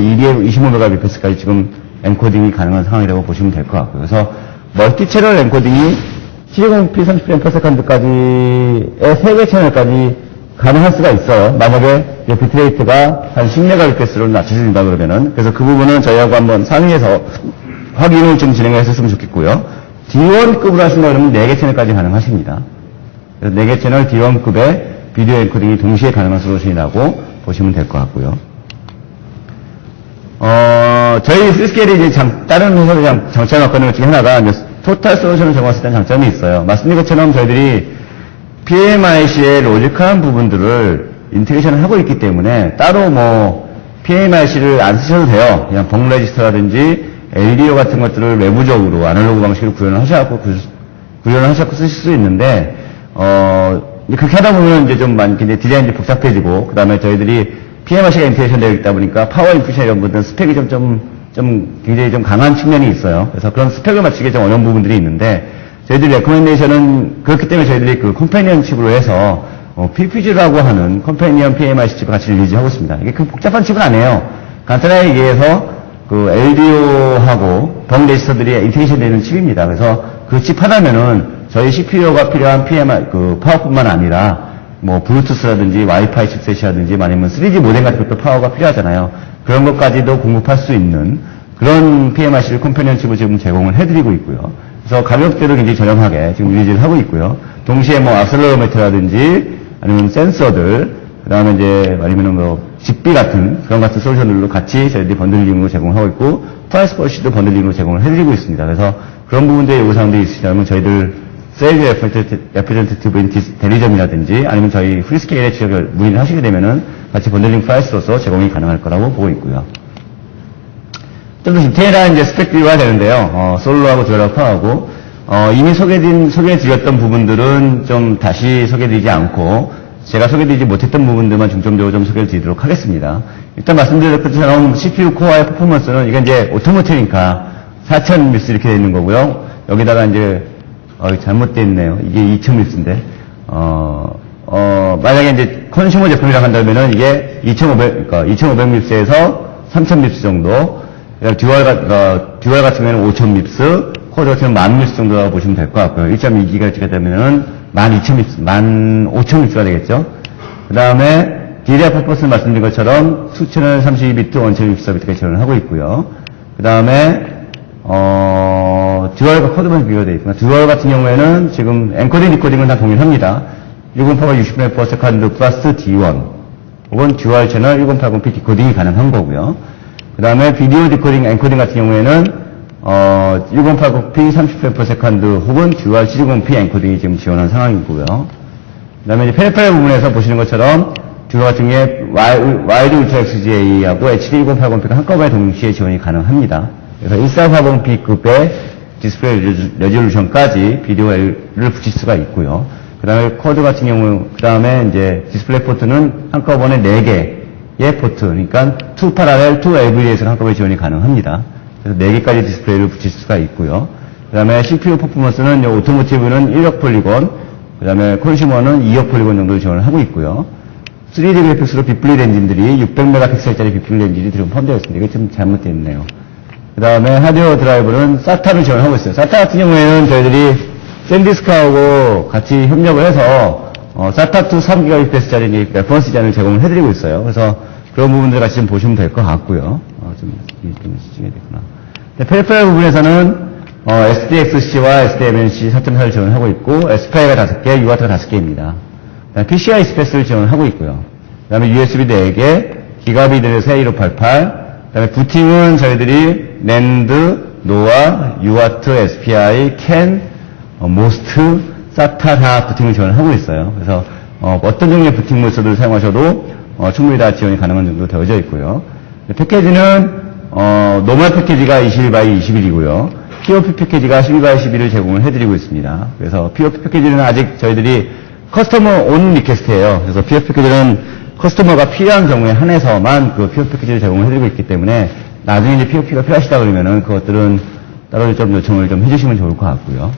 25mbps까지 지금 엔코딩이 가능한 상황이라고 보시면 될 것 같고요. 그래서 멀티 채널 엔코딩이 720p 30fps/s까지의 3개 채널까지 가능할 수가 있어요. 만약에 비트레이트가 한 10mbps로 낮춰진다 그러면은. 그래서 그 부분은 저희하고 한번 상의해서 확인을 좀 진행을 했었으면 좋겠고요. D1급으로 하신다 그러면 4개 채널까지 가능하십니다. 그래서 4개 채널 D1급의 비디오 엔코딩이 동시에 가능한 솔루션이라고 보시면 될 것 같고요. 저희 프리스케일이 이제 다른 회사들 장점을 갖고 있는 것 중에 하나가 이제 토탈 솔루션을 적용했을 때 장점이 있어요. 말씀드린 것처럼 저희들이 PMIC의 로직한 부분들을 인테그레이션을 하고 있기 때문에 따로 뭐 PMIC를 안 쓰셔도 돼요. 그냥 벙 레지스터라든지 LDO 같은 것들을 외부적으로 아날로그 방식으로 구현을 하셔갖고 쓰실 수 있는데, 이제 그렇게 하다 보면 이제 좀 많이 이제 디자인이 복잡해지고, 그 다음에 저희들이 PMIC가 인테그레이션 되어 있다 보니까 파워 인퓨션 이런 부분들은 스펙이 굉장히 좀 강한 측면이 있어요. 그래서 그런 스펙을 맞추기 좀 어려운 부분들이 있는데, 저희들이 레코멘데이션은 그렇기 때문에 저희들이 그 컴패니언 칩으로 해서, PPG라고 하는 컴패니언 PMIC 칩을 같이 릴리즈하고 있습니다. 이게 그 복잡한 칩은 아니에요. 간단하게 얘기해서 그 LDO하고 벙 레지스터들이 인테그레이션 되는 칩입니다. 그래서 그 칩 하나면은 저희 CPU가 필요한 PMI, 그 파워뿐만 아니라 뭐 블루투스라든지 와이파이 칩셋이라든지 아니면 3D 모뎀 같은 것도 파워가 필요하잖아요. 그런 것까지도 공급할 수 있는 그런 PMIC를 컴패니언 칩을 지금 제공을 해드리고 있고요. 그래서 가격대도 굉장히 저렴하게 지금 릴리즈를 하고 있고요. 동시에 뭐 악셀러로미터라든지 아니면 센서들, 그 다음에 이제 아니면 뭐 직비 같은 그런 같은 솔루션들로 같이 저희들이 번들링으로 제공하고 있고, 프라이스 폴시도 번들링으로 제공을 해드리고 있습니다. 그래서 그런 부분들의 요구사항들이 있으시다면 저희들 세일즈 레프레젠테티브인 대리점이라든지 아니면 저희 프리스케일에 지역을 문의를 하시게 되면은 같이 번들링 프라이스로서 제공이 가능할 거라고 보고 있고요. 좀 더 디테일한 이제 스펙들이 되는데요. 솔로하고 듀얼하고 파워하고, 이미 소개해드렸던 부분들은 좀 다시 소개해드리지 않고, 제가 소개해드리지 못했던 부분들만 중점적으로 좀 소개해드리도록 하겠습니다. 일단 말씀드린 것처럼 CPU 코어의 퍼포먼스는 이건 이제 오토모티브니까 4000 밉스 이렇게 되어 있는 거고요. 여기다가 이제, 잘못되어 있네요. 이게 2000 밉스인데, 만약에 이제 컨슈머 제품이라고 한다면은 이게 2500 밉스에서 3000 밉스 정도, 듀얼 같은 경우에는 5000 밉스, 코드 같은 경우는 10,000 밉스 정도라고 보시면 될 것 같고요. 1.2GHz가 되면은 12,000 밉스, 15,000 밉스가 되겠죠. 그 다음에 DDR 퍼포먼스를 말씀드린 것처럼 2채널 32비트, 1채널 64비트가 지원을 하고 있고요. 그 다음에 듀얼과 코드만 비교되어 있구나. 듀얼 같은 경우에는 지금 엔코딩, 디코딩은 다 동일합니다. 1080, 60ms 플러스 D1 혹은 듀얼 채널 1080p 디코딩이 가능한 거고요. 그 다음에 비디오 디코딩, 엔코딩 같은 경우에는 1080p 30fps 혹은 듀얼 720p 엔코딩이 지금 지원한 상황이고요. 그 다음에 이제 페리페럴 부분에서 보시는 것처럼 듀얼 같은 경우에 와이드 울트라 XGA하고 HD 1080p가 한꺼번에 동시에 지원이 가능합니다. 그래서 1440p급의 디스플레이 레졸루션까지 비디오를 붙일 수가 있고요. 그 다음에 코드 같은 경우, 그 다음에 이제 디스플레이 포트는 한꺼번에 4개의 포트, 그러니까 2 parallel, 2 LVDS를 한꺼번에 지원이 가능합니다. 그래서 4개까지 디스플레이를 붙일 수가 있고요. 그 다음에 CPU 퍼포먼스는 오토모티브는 1억 폴리곤, 그 다음에 컨슈머는 2억 폴리곤 정도를 지원을 하고 있고요. 3D 그래픽스로 빅블리드 엔진들이 600메가픽셀짜리 빅블리드 엔진이 지금 포함되어 있습니다. 이게 좀 잘못되어 있네요. 그 다음에 하드웨어 드라이브는 SATA를 지원하고 있어요. SATA 같은 경우에는 저희들이 샌디스크하고 같이 협력을 해서 SATA2 3GBPs짜리 레퍼런스 디자인을 제공을 해드리고 있어요. 그래서 그런 부분들 같이 좀 보시면 될 것 같고요. 좀 시중에 됐구나. 페리페럴 부분에서는 SDXC와 SDMNC 4.4를 지원하고 있고, SPI가 5개, UART가 5개입니다. PCI 스페이스를 지원하고 있고요. 그 다음에 USB 4개, 기가비드에서 1288, 그 다음에 부팅은 저희들이 NAND, NOA, UART, SPI, CAN, MOST, SATA 다 부팅을 지원하고 있어요. 그래서 어떤 종류의 부팅 모드를 사용하셔도 충분히 다 지원이 가능한 정도 되어져 있고요. 패키지는 노멀 패키지가 21x21이고요. POP 패키지가 12x11을 제공을 해드리고 있습니다. 그래서 POP 패키지는 아직 저희들이 커스터머 온 리퀘스트예요. 그래서 POP 패키지는 커스터머가 필요한 경우에 한해서만 그 POP 패키지를 제공을 해드리고 있기 때문에 나중에 이제 POP가 필요하시다 그러면은 그것들은 따로 좀 요청을 좀 해주시면 좋을 것 같고요.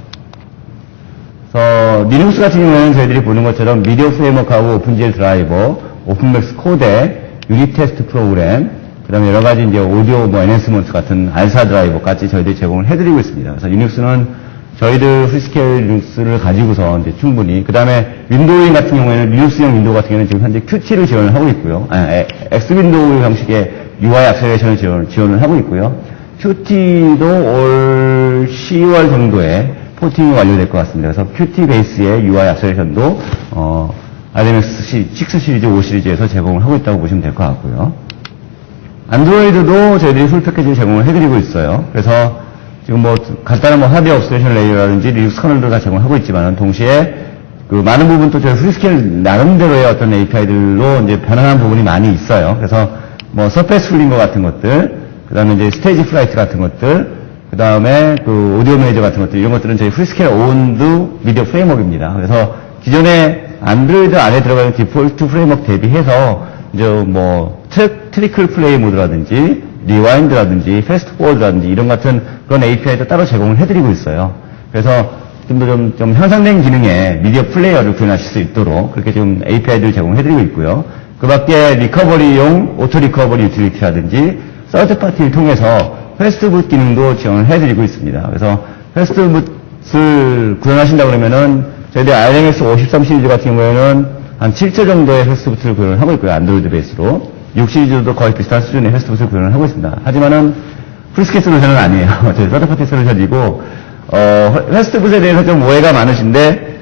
그래서 리눅스 같은 경우에는 저희들이 보는 것처럼 미디어 프레임워크하고 오픈GL 드라이버, 오픈맥스 코덱, 유닛 테스트 프로그램, 그 다음에 여러 가지 이제 오디오 엔핸스먼트 같은 알사 드라이버까지 저희들이 제공을 해드리고 있습니다. 그래서 리눅스는 저희들 프리스케일 리눅스를 가지고서 이제 충분히, 그 다음에 윈도우인 같은 경우에는 리눅스형 윈도우 같은 경우는 지금 현재 Qt를 지원을 하고 있고요. X 윈도우 형식의 UI 액셀레이션을 지원을 하고 있고요. Qt도 올 10월 정도에 포팅이 완료될 것 같습니다. 그래서 Qt 베이스의 UI 액셀레이션도 RMX 6 시리즈, 5 시리즈에서 제공을 하고 있다고 보시면 될 것 같고요. 안드로이드도 저희들이 풀 패키지를 제공을 해드리고 있어요. 그래서 지금 뭐 간단한 뭐 하드웨어 업스테이션 레이어라든지 리눅스 커널도 다 제공을 하고 있지만 동시에 그 많은 부분 또 저희 프리스케일 나름대로의 어떤 API들로 이제 변환한 부분이 많이 있어요. 그래서 뭐 서페이스 플링거 같은 것들, 그 다음에 이제 스테이지 플라이트 같은 것들, 그 다음에 그 오디오 매니저 같은 것들, 이런 것들은 저희 프리스케일 온드 미디어 프레임워크입니다. 그래서 기존에 안드로이드 안에 들어가는 디폴트 프레임워크 대비해서 이제 뭐 트리클 플레이 모드라든지 리와인드라든지 패스트 포워드라든지 이런 같은 그런 API도 따로 제공을 해드리고 있어요. 그래서 좀 더 좀 향상된 기능의 미디어 플레이어를 구현하실 수 있도록 그렇게 지금 API들을 제공해드리고 있고요. 그 밖에 리커버리용 오토 리커버리 유틸리티라든지 서드 파티를 통해서 패스트붓 기능도 지원을 해드리고 있습니다. 그래서 패스트붓을 구현하신다 그러면은 저희들 RMX 53 시리즈 같은 경우에는 한 7조 정도의 패스트붓을 구현을 하고 있고요. 안드로이드 베이스로. 6 시리즈도 거의 비슷한 수준의 패스트붓을 구현을 하고 있습니다. 하지만은 풀스케일 솔루션은 아니에요. 저희 서드 파티 솔루션이고 패스트붓에 대해서 좀 오해가 많으신데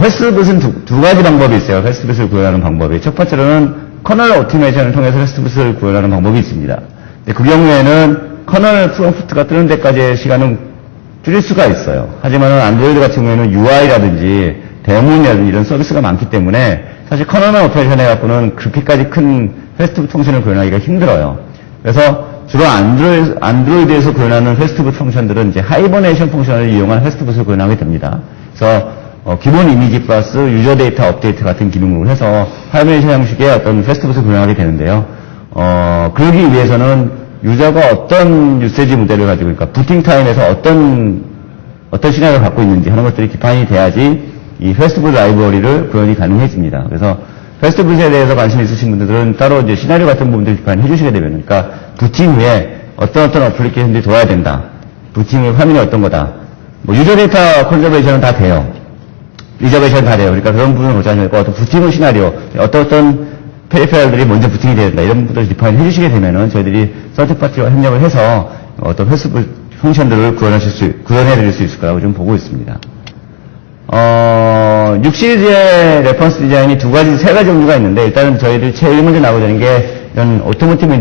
패스트붓은 두 가지 방법이 있어요. 패스트붓을 구현하는 방법이. 첫 번째로는 커널 오토메이션을 통해서 패스트붓을 구현하는 방법이 있습니다. 그 경우에는 커널 프롬프트가 뜨는 데까지의 시간은 줄일 수가 있어요. 하지만 안드로이드 같은 경우에는 UI라든지 데몬이라든지 이런 서비스가 많기 때문에 사실 커널만 오토메이션 해갖고는 그렇게까지 큰 패스트붓 펑션을 구현하기가 힘들어요. 그래서 주로 안드로이드에서 구현하는 패스트붓 펑션들은 이제 하이버네이션 펑션을 이용한 패스트붓을 구현하게 됩니다. 그래서 기본 이미지 플러스 유저 데이터 업데이트 같은 기능으로 해서 하이버네이션 형식의 어떤 패스트붓을 구현하게 되는데요. 그러기 위해서는 유저가 어떤 유세지 모델을 가지고, 그러니까 부팅 타임에서 어떤 시나리오를 갖고 있는지 하는 것들이 기반이 돼야지 이 패스트붓 라이브러리를 구현이 가능해집니다. 그래서 패스트붓에 대해서 관심 있으신 분들은 따로 이제 시나리오 같은 부분들을 기반해 주시게 되면, 그러니까 부팅 후에 어떤 어플리케이션들이 돌아야 된다. 부팅 후 화면이 어떤 거다. 뭐 유저 데이터 컨저베이션은 다 돼요. 리저베이션 다 돼요. 그러니까 그런 부분을 보지 않고 어떤 부팅 후 시나리오, 어떤 페리페럴들이 먼저 부팅이 돼야 된다. 이런 부분들을 디파인 해주시게 되면은 저희들이 서드파티와 협력을 해서 어떤 패스트붓 펑션들을 구현해드릴 수 있을 거라고 좀 보고 있습니다. 6 시리즈의 레퍼런스 디자인이 세 가지 종류가 있는데, 일단은 저희들 제일 먼저 나오게 되는 게, 이런 오토모티브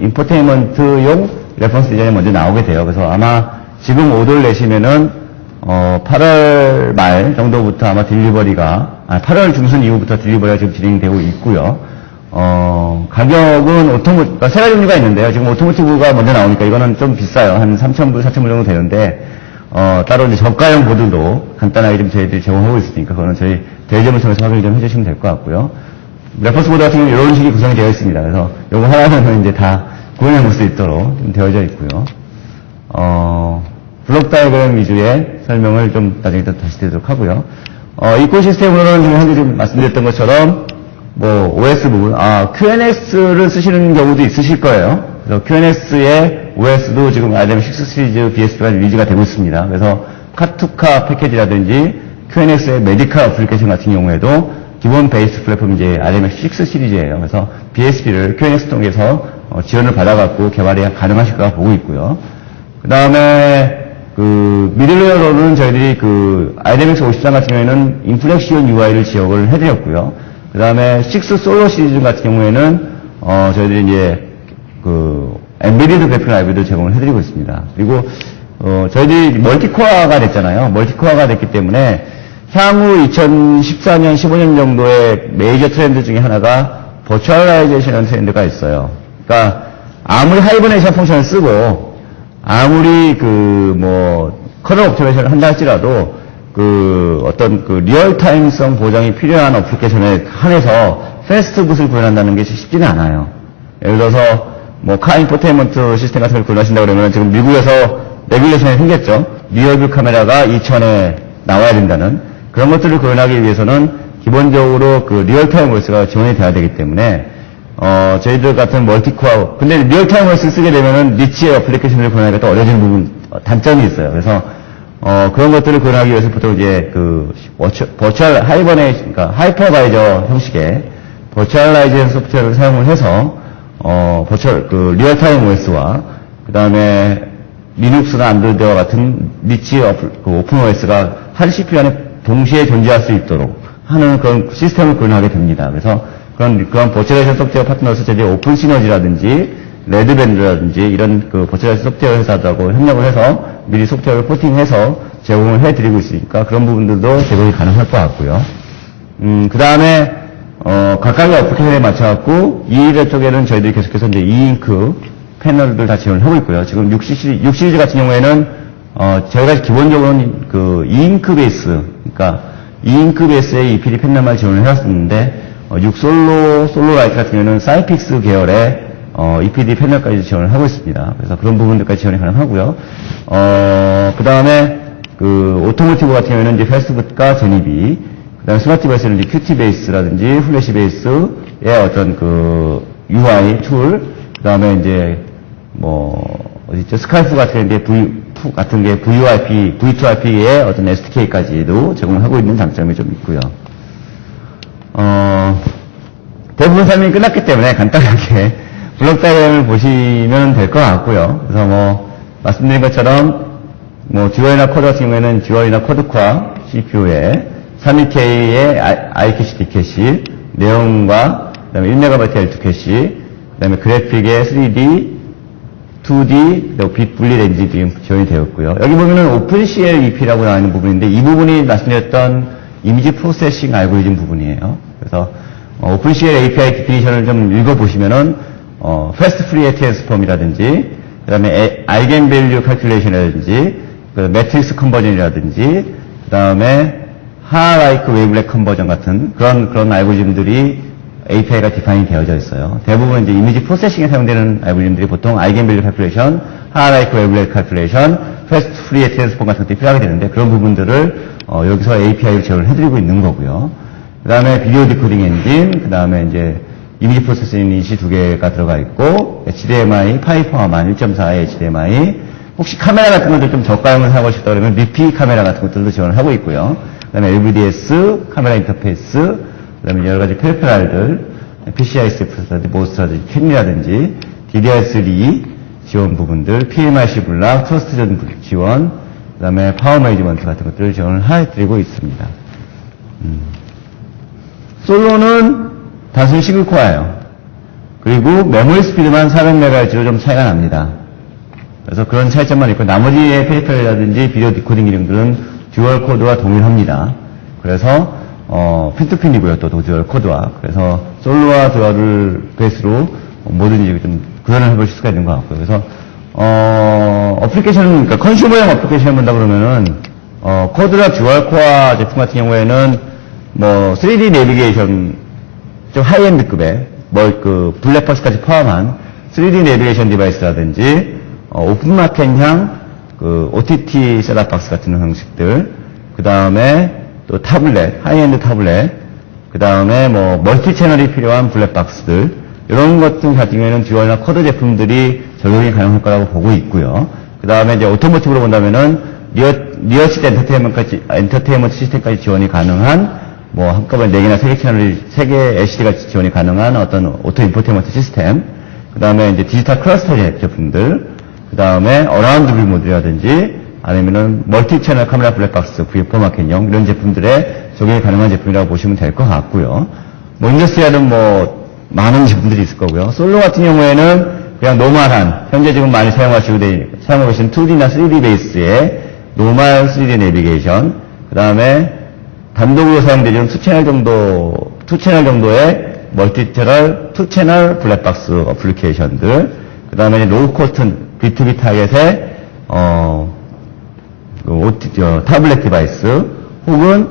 인포테인먼트용 레퍼런스 디자인이 먼저 나오게 돼요. 그래서 아마 지금 오더를 내시면은, 8월 말 정도부터 아마 8월 중순 이후부터 딜리버리가 지금 진행되고 있고요. 가격은 그러니까 세 가지 종류가 있는데요. 지금 오토모티브가 먼저 나오니까 이거는 좀 비싸요. 한 3,000불, 4,000불 정도 되는데, 따로 이제 저가형 보드도 간단하게 좀 저희들이 제공하고 있으니까, 그거는 저희 대리점을 통해서 확인을 좀 해주시면 될 것 같고요. 레퍼런스 보드 같은 경우는 이런 식이 구성이 되어 있습니다. 그래서 요거 하나는 이제 다 구현해 볼 수 있도록 좀 되어져 있고요. 블록 다이어그램 위주의 설명을 좀 나중에 또 다시 드리도록 하고요. 이코시스템으로는 지금 현재 지금 말씀드렸던 것처럼, 뭐, OS 부분, QNX를 쓰시는 경우도 있으실 거예요. 그래서 QNX의 OS도 지금 RMX 6 시리즈 BSP가 리리즈가 되고 있습니다. 그래서 카투카 패키지라든지 QNX의 메디컬 어플리케이션 같은 경우에도 기본 베이스 플랫폼이 이제 RMX 6 시리즈예요. 그래서 BSP를 QNX 통해서 지원을 받아갖고 개발이 가능하실 거라 보고 있고요. 그 다음에 미들웨어로는 저희들이 RMX 53 같은 경우에는 인플렉시온 UI를 지원을 해드렸고요. 그 다음에 6 솔로 시리즈 같은 경우에는 저희들이 이제 엔비디드 그래픽 라이브러리도 제공을 해드리고 있습니다. 그리고 저희들이 멀티코어가 됐잖아요. 멀티코어가 됐기 때문에 향후 2014년, 15년 정도의 메이저 트렌드 중에 하나가 버추얼라이제이션 트렌드가 있어요. 그러니까 아무리 하이버네이션 펑션을 쓰고 아무리 커널 옵티메이션을 한다 할지라도 리얼타임성 보장이 필요한 어플리케이션에 한해서 패스트붓을 구현한다는 게 쉽지는 않아요. 예를 들어서 카 인포테인먼트 시스템 같은 걸 구현하신다 그러면 지금 미국에서 레귤레이션이 생겼죠. 리얼뷰 카메라가 2000에 나와야 된다는 그런 것들을 구현하기 위해서는 기본적으로 리얼타임 OS가 지원이 돼야 되기 때문에 저희들 같은 멀티코어, 근데 리얼타임 OS 쓰게 되면은 니치의 어플리케이션을 구현하기가 또 어려워지는 부분, 단점이 있어요. 그래서 그런 것들을 구현하기 위해서 보통 이제 버추얼 하이버네이션, 그러니까 하이퍼바이저 형식의 버추얼라이제이션 소프트웨어를 사용을 해서 리얼타임 OS와 그 다음에 리눅스나 안드로이드와 같은 리치 오픈 OS가 한 CPU 안에 동시에 존재할 수 있도록 하는 그런 시스템을 구현하게 됩니다. 그래서 그런 버추얼라이제이션 소프트웨어 파트너스 제재 오픈 시너지라든지 레드밴드라든지 이런 그 버추얼라이제이션 소프트웨어 회사들하고 협력을 해서 미리 소프트웨어를 포팅해서 제공을 해드리고 있으니까 그런 부분들도 제공이 가능할 것 같고요. 그 다음에 각각의 어플리케이션에 맞춰갖고 E1 쪽에는 저희들이 계속해서 이제 E-잉크 패널들 다 지원을 하고 있고요. 지금 6 시리즈 같은 경우에는 저희가 기본적으로는 그 E-잉크 베이스, 그러니까 E-잉크 베이스의 EPD 패널만 지원을 해왔었는데 6 솔로 라이트 같은 경우에는 사이픽스 계열의 EPD 패널까지 지원을 하고 있습니다. 그래서 그런 부분들까지 지원이 가능하고요. 그 다음에 그 오토모티브 같은 경우에는 이제 패스트붓과 제니비, 그 다음에 스마트 디바이스는 이제 큐티 베이스라든지 플래시 베이스의 어떤 그 UI 툴, 그 다음에 이제 어디죠? 스카이프 같은 게 같은 게 VoIP, V2IP의 어떤 SDK까지도 제공하고 있는 장점이 좀 있고요. 대부분 설명이 끝났기 때문에 간단하게 블록 다이어그램을 보시면 될 것 같고요. 그래서 말씀드린 것처럼 듀얼이나 코드 같은 경우에는 듀얼이나 코드과 CPU에 31K의 iCache, Dcache, 내용과 그다음에 1MB L2 캐시, 그다음에 그래픽의 3D, 2D, 그리고 빛 분리 렌즈들이 지원이 되었고요. 여기 보면은 OpenCL EP라고 나와 있는 부분인데 이 부분이 말씀드렸던 이미지 프로세싱 알고리즘 부분이에요. 그래서 OpenCL API 디피니션을 좀 읽어보시면은 Fast Fourier Transform이라든지 그다음에 Eigenvalue Calculation이라든지 매트릭스 컨버전이라든지 그다음에 하라이크 웨이블렛 컨버전 같은 그런 알고리즘들이 API가 디파인이 되어져 있어요. 대부분 이제 이미지 프로세싱에 사용되는 알고리즘들이 보통 Eigenvalue Calculation, 하라이크 웨이블렛 Calculation, Fast Fourier Transform 같은 것들이 필요하게 되는데 그런 부분들을 여기서 API로 제공을 해드리고 있는 거고요. 그 다음에 비디오 디코딩 엔진, 그 다음에 이제 이미지 프로세싱 유닛이 2개가 들어가 있고, HDMI, 파이 포함한 1.4의 HDMI, 혹시 카메라 같은 것들 좀 저가형을 사고 싶다 그러면 리피 카메라 같은 것들도 지원을 하고 있고요. 그 다음에 LVDS, 카메라 인터페이스, 그 다음에 여러 가지 페리페랄들, PCI CF라든지, 모스라든지, 캔이라든지, DDR3 지원 부분들, PMIC 블락, 트러스트전 지원, 그 다음에 파워 매니지먼트 같은 것들을 지원을 해드리고 있습니다. 솔로는 단순히 싱글코어예요. 그리고 메모리 스피드만 400MHz로 좀 차이가 납니다. 그래서 그런 차이점만 있고 나머지의 페리페럴이라든지 비디오 디코딩 기능들은 듀얼 코드와 동일합니다. 그래서 핀투핀이고요. 또 듀얼 코드와. 그래서 솔로와 듀얼을 베이스로 뭐든지 좀 구현을 해보실 수가 있는 것 같고요. 그래서 어플리케이션, 그러니까 컨슈머용 어플리케이션을 본다 그러면은 코드나 듀얼 코어 제품 같은 경우에는 3D 내비게이션 좀 하이엔드급의 블랙박스까지 포함한 3D 내비게이션 디바이스라든지 오픈마켓형 OTT 셋업박스 같은 형식들, 그 다음에 또 타블렛, 하이엔드 타블렛, 그 다음에 멀티 채널이 필요한 블랙박스들, 이런 것들 같은 경우에는 듀얼이나 쿼드 제품들이 적용이 가능할 거라고 보고 있고요. 그 다음에 이제 오토모티브로 본다면은 리어시드 엔터테인먼트 시스템까지 지원이 가능한 한꺼번에 4개나 3개 채널이, 3개 LCD가 지원이 가능한 어떤 오토 인포테인먼트 시스템, 그 다음에 이제 디지털 클러스터 제품들, 그 다음에 어라운드 뷰 모드라든지, 아니면은 멀티 채널 카메라 블랙박스, V4 마켓용, 이런 제품들에 적용이 가능한 제품이라고 보시면 될 것 같고요. 인더스트리얼은 많은 제품들이 있을 거고요. 솔로 같은 경우에는 그냥 노멀한, 현재 지금 많이 사용하고 계신 2D나 3D 베이스의 노멀 3D 내비게이션, 그 다음에 단독으로 사용되는 2채널 정도의 멀티채널, 2채널 블랙박스 어플리케이션들, 그 다음에 로우 코스트 B2B 타겟의, 타블렛 디바이스, 혹은,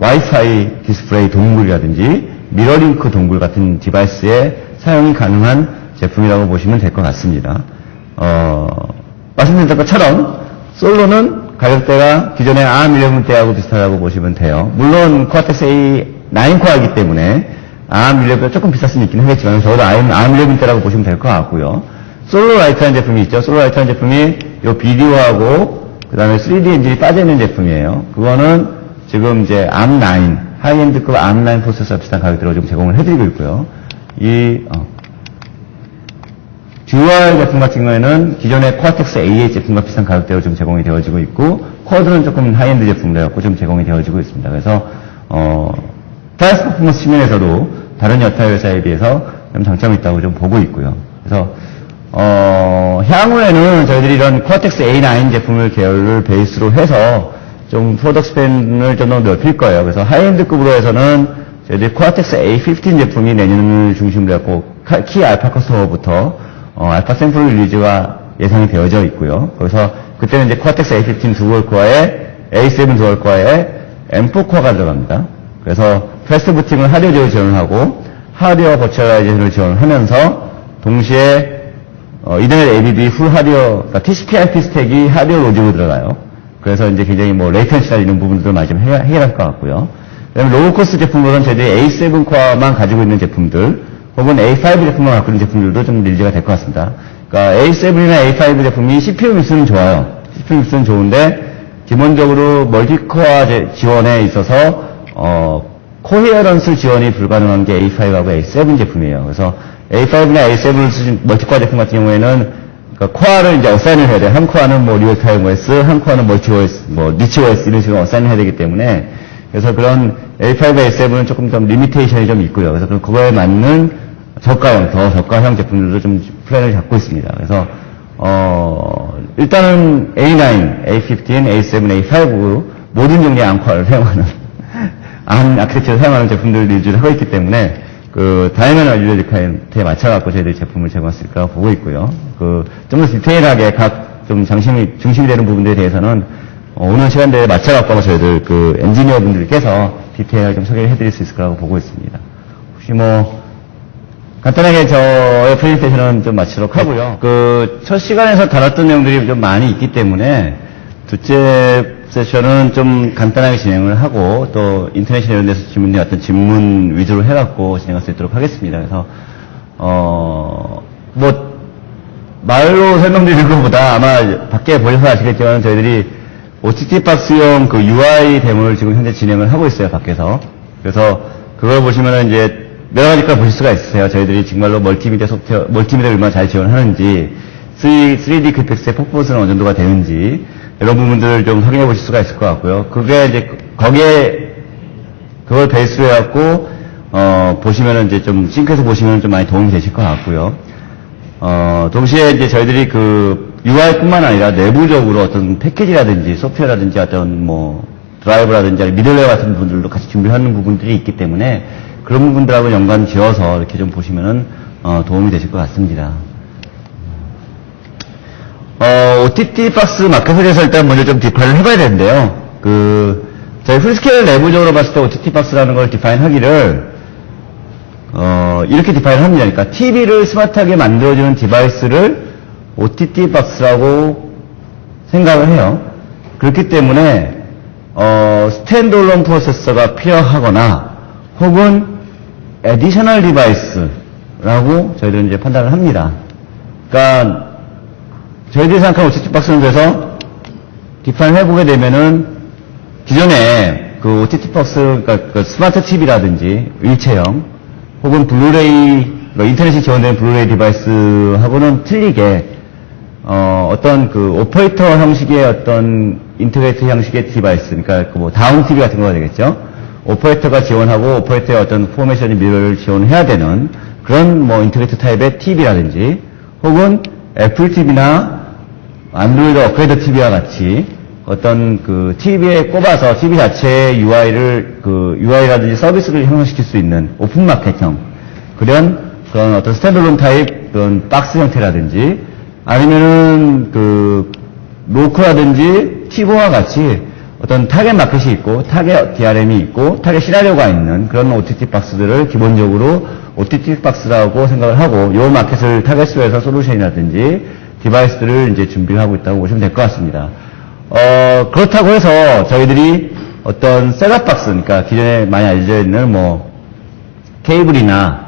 와이파이 디스플레이 동굴이라든지, 미러링크 동굴 같은 디바이스에 사용이 가능한 제품이라고 보시면 될 것 같습니다. 말씀드린 것처럼, 솔로는 가격대가 기존의 ARM11 때하고 비슷하다고 보시면 돼요. 물론 코어텍스 A9 코어이기 때문에 ARM11보다 조금 비쌀 수는 있긴 하겠지만 적어도 ARM11 때라고 보시면 될 것 같고요. 솔로라이트라는 제품이 있죠. 솔로라이트라는 제품이 이 비디오하고 그 다음에 3D 엔진이 빠져있는 제품이에요. 그거는 지금 이제 ARM9, 하이엔드급 ARM9 프로세서와 비슷한 가격대로 지금 제공을 해드리고 있고요. 듀얼 제품 같은 경우에는 기존의 코아텍스 A8 제품과 비슷한 가격대로 좀 제공이 되어지고 있고, 쿼드는 조금 하이엔드 제품으로 해갖고 좀 제공이 되어지고 있습니다. 그래서, 프라이스 퍼포먼스 측면에서도 다른 여타 회사에 비해서 좀 장점이 있다고 좀 보고 있고요. 그래서, 향후에는 저희들이 이런 코아텍스 A9 제품을 계열을 베이스로 해서 좀 프로덕트 스팬을 좀 더 넓힐 거예요. 그래서 하이엔드급으로 해서는 저희들이 코아텍스 A15 제품이 내년을 중심으로 해갖고 키 알파 커스터머부터 알파 샘플 릴리즈가 예상이 되어져 있고요. 거기서 그때는 이제 코아텍스 A15 두얼 코어에 A7 두얼 코어에 M4 코어가 들어갑니다. 그래서 패스트 부팅을 하드웨어 지원을 하고 하드웨어 버추얼라이제이션을 지원하면서 동시에 이더넷 ABB 풀 하드웨어, 그러니까 TCP/IP 스택이 하드웨어 로직으로 들어가요. 그래서 이제 굉장히 뭐 레이턴시나 이런 부분들을 많이 좀 해결할 것 같고요. 그다음에 로우 코스트 제품으로는 저희들이 A7 코어만 가지고 있는 제품들, 혹은 A5 제품만 갖고 있는 제품들도 좀 릴리즈가 될 것 같습니다. 그러니까 A7이나 A5 제품이 CPU 믹스는 좋아요. CPU 믹스는 좋은데 기본적으로 멀티코어 지원에 있어서 코헤어런스 지원이 불가능한 게 A5하고 A7 제품이에요. 그래서 A5나 A7을 쓰신 멀티코어 제품 같은 경우에는 그러니까 코어를 이제 어사인을 해야 돼요. 한 코어는 뭐 리얼타임 OS, 한 코어는 멀티 OS, 뭐 리치 OS 이런 식으로 어사인을 해야 되기 때문에 그래서 그런 A5, A7은 조금 좀 리미테이션이 좀 있고요. 그래서 그거에 맞는 저가형, 더 저가형 제품들도 좀 플랜을 잡고 있습니다. 그래서 일단은 A9, A15, A7, A5 모든 종류의 앙코어를 사용하는 아키텍처를 사용하는 제품들을 리뷰를 하고 있기 때문에 그 다이내믹 알리오리카에 맞춰갖고 저희들이 제품을 제공했을 거라고 보고 있고요. 그 좀 더 디테일하게 각 좀 중심이 되는 부분들에 대해서는 오늘 시간대에 맞춰갖고 아마 저희들 그 엔지니어 분들께서 디테일하게 좀 소개를 해드릴 수 있을 거라고 보고 있습니다. 혹시 뭐 간단하게 저의 프레젠테이션은 좀 마치도록 하고요. 그 첫 시간에서 다뤘던 내용들이 좀 많이 있기 때문에 둘째 세션은 좀 간단하게 진행을 하고 또 인터넷이나 이런 데서 질문이 어떤 질문 위주로 해갖고 진행할 수 있도록 하겠습니다. 그래서 뭐 말로 설명드리는 것보다 아마 밖에 보셔서 아시겠지만 저희들이 OTT 박스용 그 UI 데모를 지금 현재 진행을 하고 있어요, 밖에서. 그래서 그걸 보시면은 이제 여러 가지 걸 보실 수가 있으세요. 저희들이 정말로 멀티미디어 소프트웨어, 멀티미디어를 얼마나 잘 지원하는지, 3D 그래픽스의 퍼포먼스는 어느 정도가 되는지, 이런 부분들을 좀 확인해 보실 수가 있을 것 같고요. 그게 이제, 거기에, 그걸 베이스로 해갖고, 보시면은 이제 좀, 싱크에서 보시면 좀 많이 도움이 되실 것 같고요. 동시에 이제 저희들이 그, UI뿐만 아니라 내부적으로 어떤 패키지라든지, 소프트웨어라든지 어떤 뭐, 드라이브라든지, 미들웨어 같은 부분들도 같이 준비하는 부분들이 있기 때문에, 그런 부분들하고 연관 지어서 이렇게 좀 보시면은, 도움이 되실 것 같습니다. OTT 박스 마켓에 대해서 일단 먼저 좀 디파인을 해봐야 되는데요. 저희 풀스케일 내부적으로 봤을 때 OTT 박스라는 걸 디파인 하기를, 이렇게 디파인을 합니다. 그러니까 TV를 스마트하게 만들어주는 디바이스를 OTT 박스라고 생각을 해요. 그렇기 때문에, 스탠드얼론 프로세서가 필요하거나, 혹은 애디셔널 디바이스라고 저희들은 이제 판단을 합니다. 그러니까, 저희들이 생각하는 OTT 박스는 그래서 디파인 해보게 되면은 기존에 그 OTT 박스, 그러니까 그 스마트 TV라든지 일체형 혹은 블루레이, 인터넷이 지원되는 블루레이 디바이스하고는 틀리게 어떤 그 오퍼레이터 형식의 어떤 인터그레이트 형식의 디바이스, 그러니까 그 뭐 다운 TV 같은 거가 되겠죠. 오퍼레이터가 지원하고 오퍼레이터의 어떤 포메이션 미러를 지원해야 되는 그런 뭐 인터그레이트 타입의 TV라든지 혹은 애플 TV나 안드로이드 업그레이드 TV와 같이 어떤 그 TV에 꼽아서 TV 자체의 UI라든지 서비스를 형성시킬 수 있는 오픈 마켓형 그런 어떤 스탠드얼론 타입 그런 박스 형태라든지 아니면은 그 로크라든지 티보와 같이 어떤 타겟 마켓이 있고 타겟 DRM이 있고 타겟 시나리오가 있는 그런 OTT 박스들을 기본적으로 OTT 박스라고 생각을 하고 요 마켓을 타겟으로 해서 솔루션이라든지 디바이스들을 이제 준비를 하고 있다고 보시면 될 것 같습니다. 그렇다고 해서 저희들이 어떤 셋업 박스, 그러니까 기존에 많이 알려져 있는 뭐 케이블이나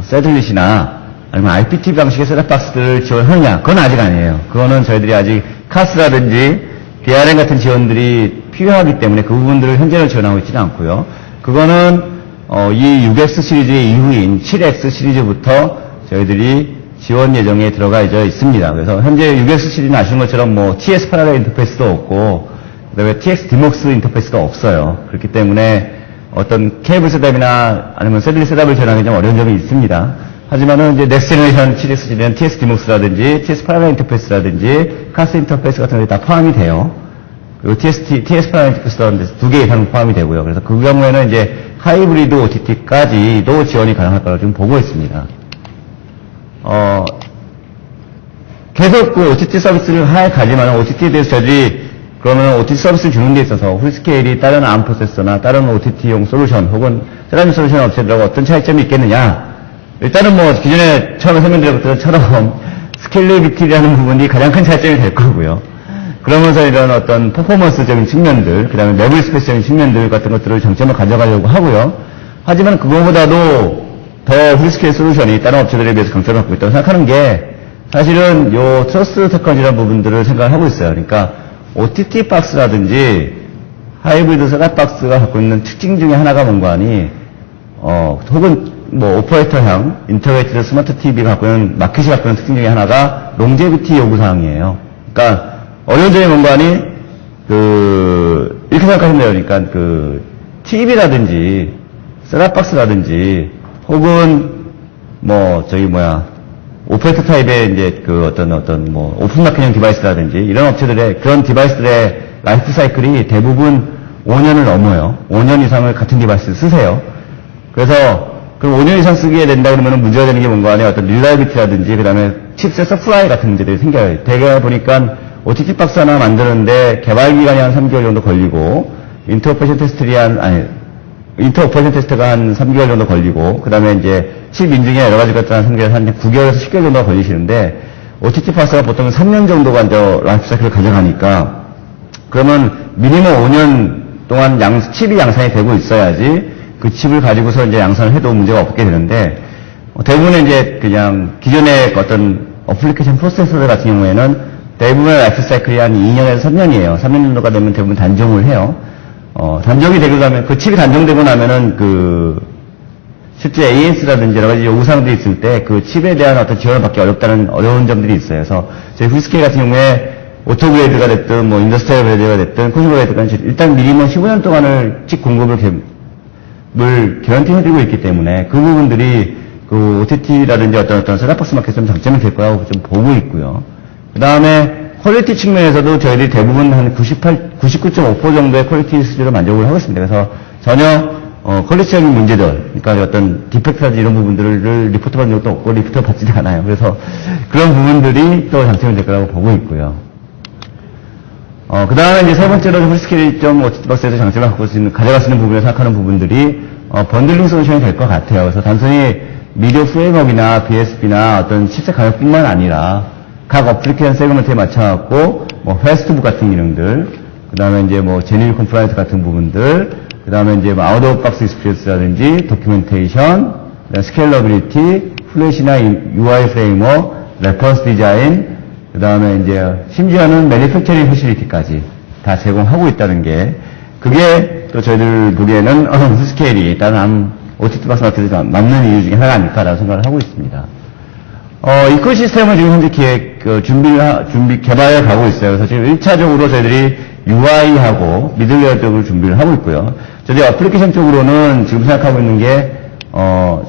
새틀릿이나 아니면 IPTV 방식의 셋업 박스들을 지원하느냐? 그건 아직 아니에요. 그거는 저희들이 아직 카스라든지 DRM 같은 지원들이 필요하기 때문에 그 부분들을 현재는 지원하고 있지는 않고요. 그거는 이 6X 시리즈의 이후인 7X 시리즈부터 저희들이 지원 예정에 들어가 있습니다. 그래서 현재 UX7는 아시는 것처럼 뭐 TS 파라레 인터페이스도 없고, 그 다음에 TX 디목스 인터페이스도 없어요. 그렇기 때문에 어떤 케이블 셋업이나 아니면 셋업 셋업을 지원하기 좀 어려운 점이 있습니다. 하지만은 이제 넥스트 제너레이션 시리즈는 TS 디목스라든지 TS 파라레 인터페이스라든지 카스 인터페이스 같은 게 다 포함이 돼요. 그리고 TS 파라레 인터페이스라든지 2개 이상 포함이 되고요. 그래서 그 경우에는 이제 하이브리드 OTT까지도 지원이 가능할 거라고 지금 보고 있습니다. 계속 그 OTT 서비스를 가지만 OTT에 대해서 저희들이 그러면 OTT 서비스를 주는 데 있어서 훌스케일이 다른 ARM 프로세서나 다른 OTT용 솔루션 혹은 세라믹 솔루션 업체들하고 어떤 차이점이 있겠느냐. 일단은 뭐 기존에 처음에 설명드린 것처럼 스케일리비티라는 부분이 가장 큰 차이점이 될 거고요. 그러면서 이런 어떤 퍼포먼스적인 측면들, 그 다음에 레벨 스페이스적인 측면들 같은 것들을 장점을 가져가려고 하고요. 하지만 그거보다도 더 훌스케일 솔루션이 다른 업체들에 비해서 강점을 갖고 있다고 생각하는 게 사실은 요 트러스트 테크놀로지라는 부분들을 생각을 하고 있어요. 그러니까 OTT 박스라든지 하이브리드 셋업 박스가 갖고 있는 특징 중에 하나가 뭔가 하니 혹은 뭐 오퍼레이터형 인터그레이티드 스마트 TV가 갖고 있는 마켓이 갖고 있는 특징 중에 하나가 롱제비티 요구사항이에요. 그러니까 어려운 점이 뭔가 하니 이렇게 생각하시면 돼요. 그러니까 TV라든지 셋업 박스라든지 혹은 오퍼레이터 타입의 이제 오픈 마켓형 디바이스라든지 이런 업체들의 그런 디바이스들의 라이프 사이클이 대부분 5년을 넘어요. 5년 이상을 같은 디바이스를 쓰세요. 그래서 그 5년 이상 쓰게 된다 그러면 문제가 되는 게 뭔가 하냐 어떤 릴라이비티라든지 그 다음에 칩셋 서플라이 같은 문제들이 생겨요. 대개 보니까 OTT 박스 하나 만드는데 개발 기간이 한 3개월 정도 걸리고 인터오퍼레이션 테스트가 한 3개월 정도 걸리고, 그 다음에 이제 칩 인증에 여러 가지 것들 한 3개월, 한 9개월에서 10개월 정도가 걸리시는데, OTT 박스가 보통 3년 정도가 이제 라이프 사이클을 가져가니까, 그러면 미니멈 5년 동안 칩이 양산이 되고 있어야지 그 칩을 가지고서 이제 양산을 해도 문제가 없게 되는데, 대부분의 이제 그냥 기존의 어떤 어플리케이션 프로세서들 같은 경우에는 대부분의 라이프 사이클이 한 2년에서 3년이에요. 3년 정도가 되면 대부분 단종을 해요. 단종이 되고 나면, 그 칩이 단종되고 나면은 실제 AS라든지 여러 가지 요구사항들이 있을 때 그 칩에 대한 어떤 지원을 받기 어려운 점들이 있어요. 그래서 저희 훌스케일 같은 경우에 오토그레이드가 됐든, 인더스트리얼 그레이드가 됐든, 콘슈머 그레이드가 됐든, 일단 미니멈 15년 동안을 칩 공급을 개런티 해드리고 있기 때문에 그 부분들이 OTT라든지 어떤 셋업박스 마켓에 좀 장점이 될 거라고 좀 보고 있고요. 그 다음에 퀄리티 측면에서도 저희들이 대부분 한 99.5% 정도의 퀄리티 수준으로 만족을 하고 있습니다. 그래서 전혀 퀄리티적인 문제들, 그러니까 어떤 디펙트라든지 이런 부분들을 리포트 받는 것도 없고 리포트 받지도 않아요. 그래서 그런 부분들이 또 장점이 될 거라고 보고 있고요. 그 다음에 이제 세 번째로 훌스케일이 좀 OTT박스에서 장점을 가져갈 수 있는 부분을 생각하는 부분들이 번들링 솔루션이 될 것 같아요. 그래서 단순히 미디어 프레임워크나 BSP나 어떤 칩셋 가격뿐만 아니라 각 어플리케이션 세그먼트에 맞춰갖고, 패스트북 같은 기능들, 그 다음에 이제 제뉴인 컴플라이언스 같은 부분들, 그 다음에 이제 아웃 오브 박스 익스피리언스라든지, 도큐멘테이션, 스케일러빌리티, 플래시나 UI 프레임워크, 레퍼런스 디자인, 그 다음에 이제 심지어는 매니팩처링 패시리티까지 다 제공하고 있다는 게, 그게 또 저희들 보기에는 훌스케일이 다른 OTT 박스 마켓에 맞는 이유 중에 하나가 아닐까라고 생각을 하고 있습니다. 이코시스템을 지금 현재 개발해 가고 있어요. 그래서 지금 1차적으로 저희들이 UI하고 미들웨어 쪽을 준비를 하고 있고요. 저희 어플리케이션 쪽으로는 지금 생각하고 있는 게,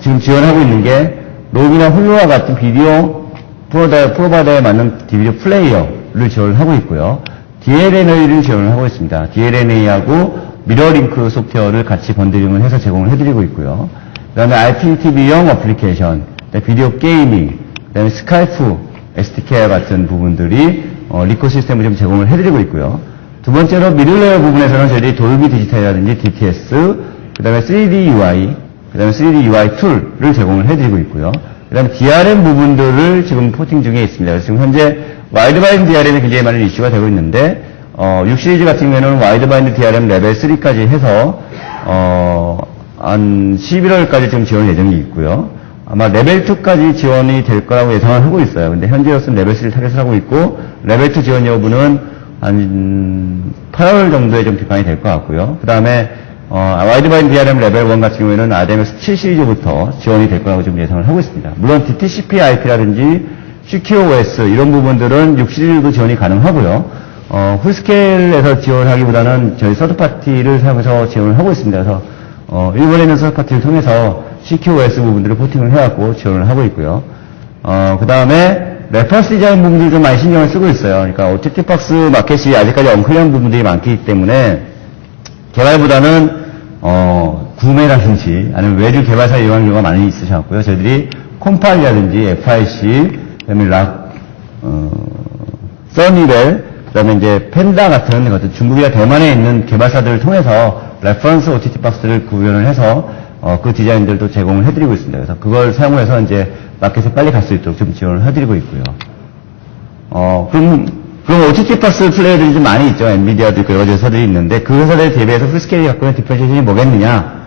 지금 지원하고 있는 게, 롭이나 훌루와 같은 비디오 프로바이더에 맞는 비디오 플레이어를 지원을 하고 있고요. DLNA를 지원을 하고 있습니다. DLNA하고 미러링크 소프트웨어를 같이 번들링을 해서 제공을 해드리고 있고요. 그 다음에 IPTV용 어플리케이션, 비디오 게이밍, 그 다음에 스카이프, SDK 같은 부분들이 리코 시스템을 좀 제공을 해드리고 있고요. 두 번째로 미들웨어 부분에서는 저희들이 돌비 디지털이라든지 DTS, 그 다음에 3D UI, 그 다음에 3D UI 툴을 제공을 해드리고 있고요. 그 다음에 DRM 부분들을 지금 포팅 중에 있습니다. 그래서 지금 현재 와이드바인드 DRM이 굉장히 많은 이슈가 되고 있는데 6 시리즈 같은 경우에는 와이드바인드 DRM 레벨 3까지 해서 한 11월까지 지금 지원 예정이 있고요. 아마 레벨 2까지 지원이 될 거라고 예상을 하고 있어요. 근데 현재로서는 레벨 3를 타겟을 하고 있고 레벨 2 지원 여부는 한 8월 정도에 좀 비판이 될 것 같고요. 그 다음에 와이드바인 DRM 레벨 1 같은 경우에는 RDMS 7 시리즈부터 지원이 될 거라고 좀 예상을 하고 있습니다. 물론 DTCP/IP라든지 CQoS 이런 부분들은 6 시리즈도 지원이 가능하고요. 풀스케일에서 지원하기보다는 저희 서드파티를 사용해서 지원을 하고 있습니다. 그래서 일본에 있는 서드파티를 통해서 CQoS 부분들을 포팅을 해갖고 지원을 하고 있고요. 그 다음에 레퍼런스 디자인 부분들 좀 많이 신경을 쓰고 있어요. 그러니까 OTT 박스 마켓이 아직까지 엉클리한 부분들이 많기 때문에 개발보다는 구매라든지 아니면 외주 개발사 이용하는 경우가 많이 있으셨고요. 저희들이 콤파일이라든지 FIC, 그다음에 써니벨, 그다음에 이제 펜다 같은 것들 중국이나 대만에 있는 개발사들을 통해서 레퍼런스 OTT 박스를 구현을 해서 그 디자인들도 제공을 해드리고 있습니다. 그래서 그걸 사용해서 이제 마켓에 빨리 갈 수 있도록 좀 지원을 해드리고 있고요. 그럼 OTT 박스 플레이어들이 좀 많이 있죠. 엔비디아도 있고 여러 가지 회사들이 있는데 그 회사들 대비해서 풀스케일이 갖고 있는 디퍼런시에이션이 뭐겠느냐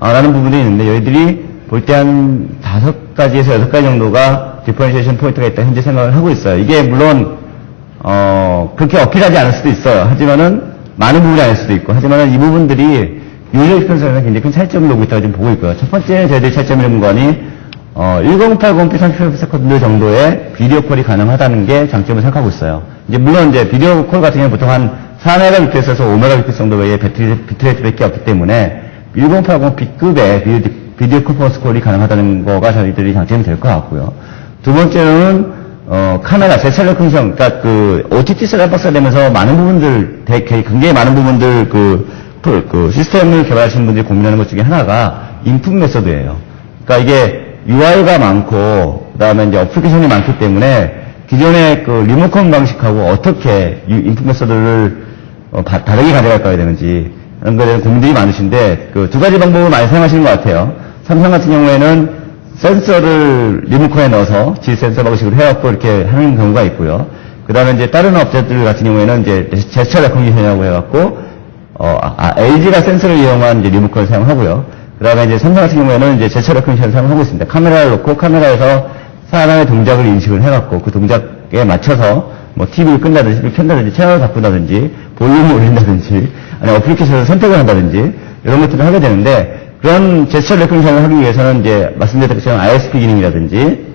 라는 부분이 있는데 저희들이 볼 때 한 5가지에서 6가지 정도가 디퍼런시에이션 포인트가 있다 현재 생각을 하고 있어요. 이게 물론 그렇게 어필하지 않을 수도 있어요. 하지만은 많은 부분이 아닐 수도 있고 하지만은 이 부분들이 유저 익스펜스에서 굉장히 큰 차이점을 놓고 있다고 좀 보고 있고요. 첫 번째 저희들이 차이점을 놓은 거니 1080p 30fps 정도의 비디오 콜이 가능하다는 게 장점을 생각하고 있어요. 이제 물론 이제 비디오 콜 같은 경우는 보통 한 4Mbps에서 5Mbps 정도 외에 비트레이트밖에 없기 때문에 1080p급의 비디오 컨퍼런스 콜이 가능하다는 거가 저희들이 장점이 될 것 같고요. 두 번째는 카메라, 제철력 흥성, 그러니까 그 OTT 셋업박스가 되면서 많은 부분들, 굉장히 많은 부분들 그 시스템을 개발하시는 분들이 고민하는 것 중에 하나가 인풋 메서드예요. 그러니까 이게 UI가 많고 그다음에 이제 어플리케이션이 많기 때문에 기존의 그 리모컨 방식하고 어떻게 인풋 메서드를 다르게 가져갈 되는지 이런 거에 대한 고민들이 많으신데 그 두 가지 방법을 많이 사용하시는 것 같아요. 삼성 같은 경우에는 센서를 리모컨에 넣어서 G 센서 방식으로 해갖고 이렇게 하는 경우가 있고요. 그 다음에 이제 다른 업체들 같은 경우에는 이제 제스처 레코니션이라고 해갖고 LG가 센서를 이용한 이제 리모컨을 사용하고요. 그 다음에 이제 삼성 같은 경우에는 이제 제스처 레코니션을 사용하고 있습니다. 카메라를 놓고 카메라에서 사람의 동작을 인식을 해갖고 그 동작에 맞춰서 뭐 TV를 끈다든지, TV를 켠다든지, 채널을 바꾼다든지, 볼륨을 올린다든지, 아니 어플리케이션을 선택을 한다든지 이런 것들을 하게 되는데 그런 제스처 레코니션을 하기 위해서는 이제 말씀드린 것처럼 ISP 기능이라든지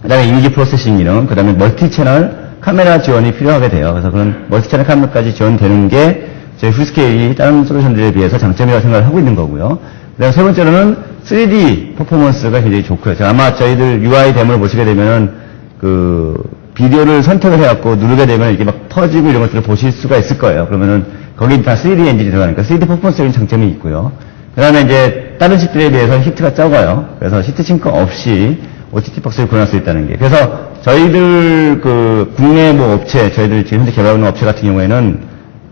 그 다음에 이미지 프로세싱 기능, 그 다음에 멀티 채널 카메라 지원이 필요하게 돼요. 그래서 그런 멀티 채널 카메라까지 지원되는 게 저희 풀스케일이 다른 솔루션들에 비해서 장점이라고 생각을 하고 있는 거고요. 그 다음에 세 번째로는 3D 퍼포먼스가 굉장히 좋고요. 아마 저희들 UI 데모를 보시게 되면은 그 비디오를 선택을 해갖고 누르게 되면 이게 막 터지고 이런 것들을 보실 수가 있을 거예요. 그러면은 거기 다 3D 엔진이 들어가니까 3D 퍼포먼스적인 장점이 있고요. 그 다음에 이제 다른 칩들에 비해서 히트가 적어요. 그래서 히트 싱크 없이 OTT 박스를 구현할 수 있다는 게. 그래서 저희들 그 국내 뭐 업체, 저희들 지금 현재 개발하는 업체 같은 경우에는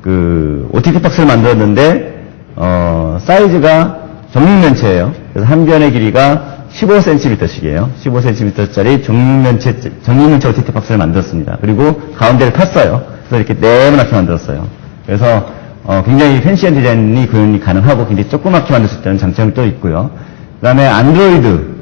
그 OTT 박스를 만들었는데 사이즈가 정육면체예요. 그래서 한 변의 길이가 15cm씩이에요. 15cm짜리 정육면체 OTT 박스를 만들었습니다. 그리고 가운데를 팠어요. 그래서 이렇게 네모나게 만들었어요. 그래서 굉장히 팬시한 디자인이 구현이 가능하고 굉장히 조그맣게 만들 수 있다는 장점이 또 있고요. 그 다음에 안드로이드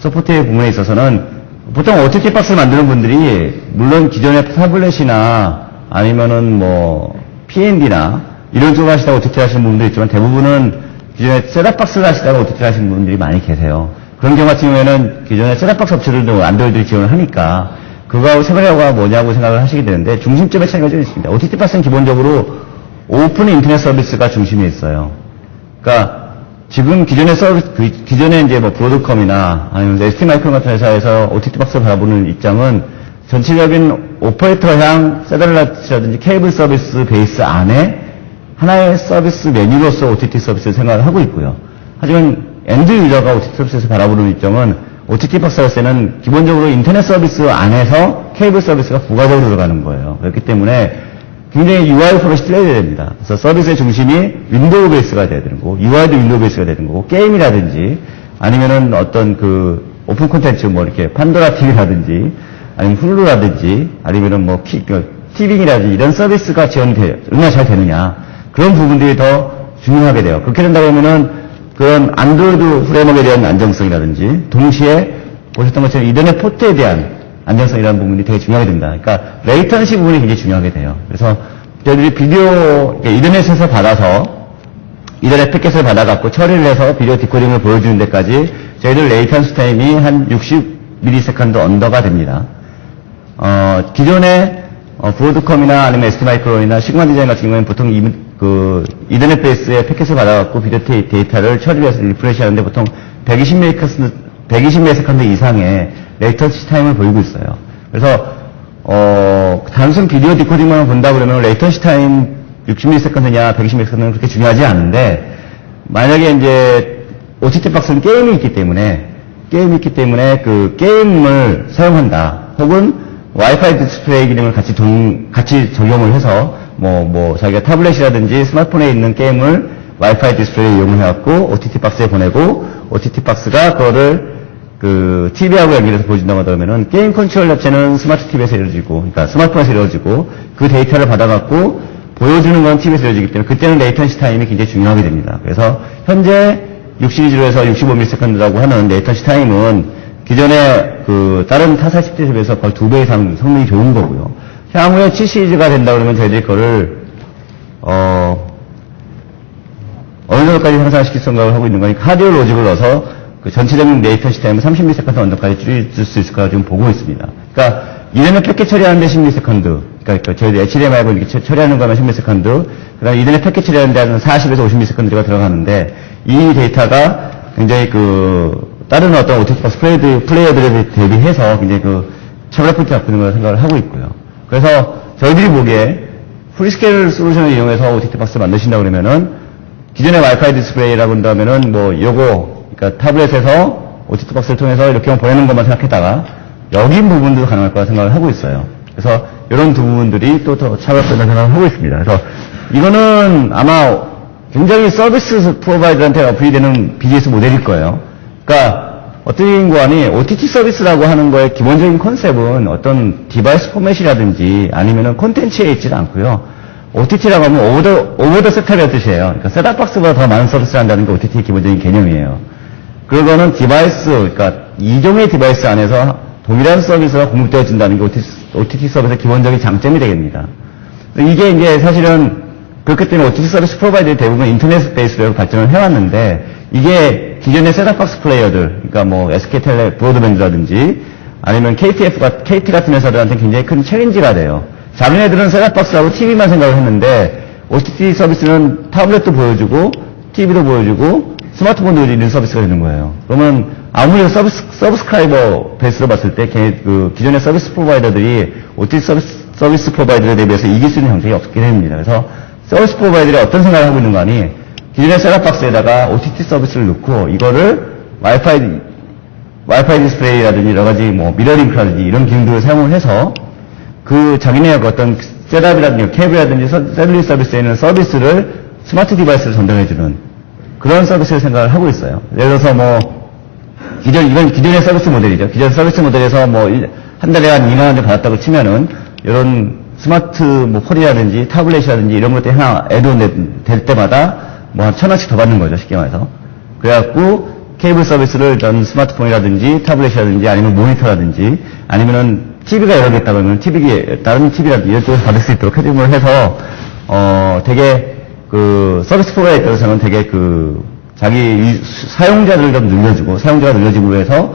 소프트웨어 부분에 있어서는 보통 OTT 박스를 만드는 분들이 물론 기존의 타블렛이나 아니면은 뭐 PND나 이런 쪽을 하시다가 OTT 하시는 분들도 있지만 대부분은 기존에 셋업박스를 하시다가 OTT 하시는 분들이 많이 계세요. 그런 경우 같은 경우에는 기존의 셋업박스 업체들도 안드로이드를 지원을 하니까 그거하고 세분화가 뭐냐고 생각을 하시게 되는데 중심점의 차이가 좀 있습니다. OTT 박스는 기본적으로 오픈 인터넷 서비스가 중심에 있어요. 그러니까 지금 기존의 기존의 이제 뭐 브로드컴이나 아니면 ST마이크론 같은 회사에서 OTT 박스를 바라보는 입장은 전체적인 오퍼레이터향 셀룰라라든지 케이블 서비스 베이스 안에 하나의 서비스 메뉴로서 OTT 서비스를 생각을 하고 있고요. 하지만 엔드 유저가 OTT 서비스에서 바라보는 입장은 OTT 박스 할 때는 기본적으로 인터넷 서비스 안에서 케이블 서비스가 부가적으로 들어가는 거예요. 그렇기 때문에 굉장히 UI 포맷이 틀려야 됩니다. 그래서 서비스의 중심이 윈도우 베이스가 돼야 되는 거고, UI도 윈도우 베이스가 되는 거고, 게임이라든지, 아니면은 어떤 그 오픈 콘텐츠, 뭐 이렇게 판도라 TV라든지, 아니면 훌루라든지, 아니면은 뭐 티빙이라든지 이런 서비스가 얼마나 잘 되느냐. 그런 부분들이 더 중요하게 돼요. 그렇게 된다 그러면은 그런 안드로이드 프레임워크에 대한 안정성이라든지, 동시에 보셨던 것처럼 이더넷 포트에 대한 안정성이라는 부분이 되게 중요하게 됩니다. 그러니까 레이턴시 부분이 굉장히 중요하게 돼요. 그래서 저희들이 비디오 이더넷에서 받아서 이더넷 패킷을 받아갖고 처리를 해서 비디오 디코딩을 보여주는 데까지 저희들 레이턴스 타임이 한 60ms 언더가 됩니다. 기존의 브로드컴이나 아니면 ST마이크론이나 시그마 디자인 같은 경우에는 보통 이더넷 베이스의 패킷을 받아갖고 비디오 데이터를 처리를 해서 리프레시 하는데 보통 120ms 이상의 레이턴시 타임을 보이고 있어요. 그래서 단순 비디오 디코딩만 본다 그러면 레이턴시 타임 60ms냐 120ms는 그렇게 중요하지 않은데, 만약에 이제 OTT 박스는 게임이 있기 때문에 그 게임을 사용한다, 혹은 와이파이 디스플레이 기능을 같이 적용을 해서 자기가 타블렛이라든지 스마트폰에 있는 게임을 와이파이 디스플레이 이용을 해갖고 OTT 박스에 보내고, OTT 박스가 그거를 그 TV하고 연결해서 보여준다고 하면은 게임 컨트롤 자체는 스마트 TV에서 이루어지고, 그러니까 스마트폰에서 이루어지고, 그 데이터를 받아갖고 보여주는 건 TV에서 이루어지기 때문에 그때는 레이턴시 타임이 굉장히 중요하게 됩니다. 그래서 현재 6 시리즈로에서 65ms라고 하는 레이턴시 타임은 기존의 그 다른 타사 칩셋에 비해서 거의 2배 이상 성능이 좋은 거고요. 향후에 7 시리즈가 된다 그러면 저희들이 그거를 어느 정도까지 향상시킬 생각을 하고 있는 거니까 하드웨어 로직을 넣어서 그 전체적인 레이턴시 타임을 30ms 언더까지 줄일 수 있을 거라 지금 보고 있습니다. 그러니까 이더넷 패킷 처리하는데 10ms, 그러니까 저희들 HDMI하고 이렇게 처리하는 거면 10ms, 그다음 이더넷 패킷 처리하는 데는 40에서 50ms가 들어가는데, 이 데이터가 굉장히 다른 어떤 OTT 박스 플레이어들에 대비해서 굉장히 차별화 포인트 갖고 있는 걸 생각을 하고 있고요. 그래서 저희들이 보기에 프리스케일 솔루션을 이용해서 OTT 박스 만드신다 그러면은 기존의 와이파이 디스플레이라고 한다면은 그러니까 타블렛에서 OTT 박스를 통해서 이렇게만 보내는 것만 생각했다가 여긴 부분도 가능할 거라 생각을 하고 있어요. 그래서 이런 두 부분들이 또 더 차별화된다는 생각을 하고 있습니다. 그래서 이거는 아마 굉장히 서비스 프로바이더한테 어플이 되는 BGS 모델일 거예요. 그러니까 어떤 구간이 OTT 서비스라고 하는 거의 기본적인 컨셉은 어떤 디바이스 포맷이라든지 아니면은 콘텐츠에 있지는 않고요. OTT라고 하면 오버 더 셋탑이라는 뜻이에요. 그러니까 셋탑박스보다 더 많은 서비스를 한다는 게 OTT의 기본적인 개념이에요. 그거는 디바이스, 그러니까 이종의 디바이스 안에서 동일한 서비스가 공급되어진다는 게 OTT 서비스의 기본적인 장점이 되겠습니다. 이게 이제 사실은 그렇기 때문에 OTT 서비스 프로바이더들이 대부분 인터넷 베이스로 발전을 해왔는데, 이게 기존의 셋탑박스 플레이어들, 그러니까 SK텔레 브로드밴드라든지 아니면 KT 같은 회사들한테 굉장히 큰 챌린지가 돼요. 자기네들은 셋탑박스하고 TV만 생각을 했는데, OTT 서비스는 타블렛도 보여주고, TV도 보여주고, 스마트폰도 있는 서비스가 되는 거예요. 그러면 아무리 서브스크라이버 베이스로 봤을 때 기존의 서비스 프로바이더들이 OTT 서비스 프로바이더에 대비해서 이길 수 있는 형태가 없게 됩니다. 그래서 서비스 프로바이더들이 어떤 생각을 하고 있는 거 아니, 기존의 셋탑박스에다가 OTT 서비스를 넣고 이거를 와이파이 디스플레이라든지 여러 가지 미러링크라든지 이런 기능들을 사용을 해서 자기네의 어떤 셋업이라든지 케이블이라든지 셀룰리 서비스에 있는 서비스를 스마트 디바이스로 전달해주는 그런 서비스를 생각을 하고 있어요. 예를 들어서 이건 기존의 서비스 모델이죠. 기존 서비스 모델에서 한 달에 한 2만 원 정도 받았다고 치면은, 이런 스마트 폴이라든지 타블렛이라든지 이런 것들이 하나 애드온 될 때마다 한 1,000원씩 더 받는 거죠, 쉽게 말해서. 그래갖고 케이블 서비스를 전 스마트폰이라든지 타블렛이라든지 아니면 모니터라든지 아니면은 TV가 여러 개 있다 그러면 다른 TV라든지 이런 쪽에서 받을 수 있도록 해줌을 해서, 되게 서비스 프로바이더에서는 되게 자기 사용자들을 좀 늘려주고, 사용자가 늘려줌으로 해서,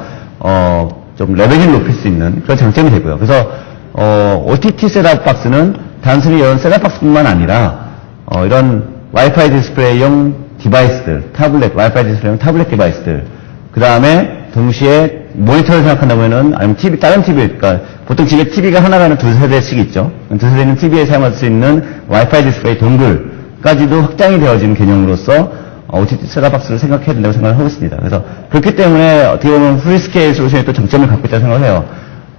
좀 레벨을 높일 수 있는 그런 장점이 되고요. 그래서, OTT 셋업박스는 단순히 이런 셋업박스뿐만 아니라, 이런 와이파이 디스플레이용 디바이스들, 와이파이 디스플레이용 타블렛 디바이스들, 그 다음에 동시에 모니터를 생각한다면은, 아니면 다른 TV, 그러니까 보통 집에 TV가 하나가 아니라 2세대씩 있죠. 2세대는 TV에 사용할 수 있는 와이파이 디스플레이 동글까지도 확장이 되어지는 개념으로서 OTT 셋업박스를 생각해야 된다고 생각을 하고 있습니다. 그래서 그렇기 때문에 어떻게 보면 프리스케일 솔루션이 또 장점을 갖고 있다고 생각을 해요.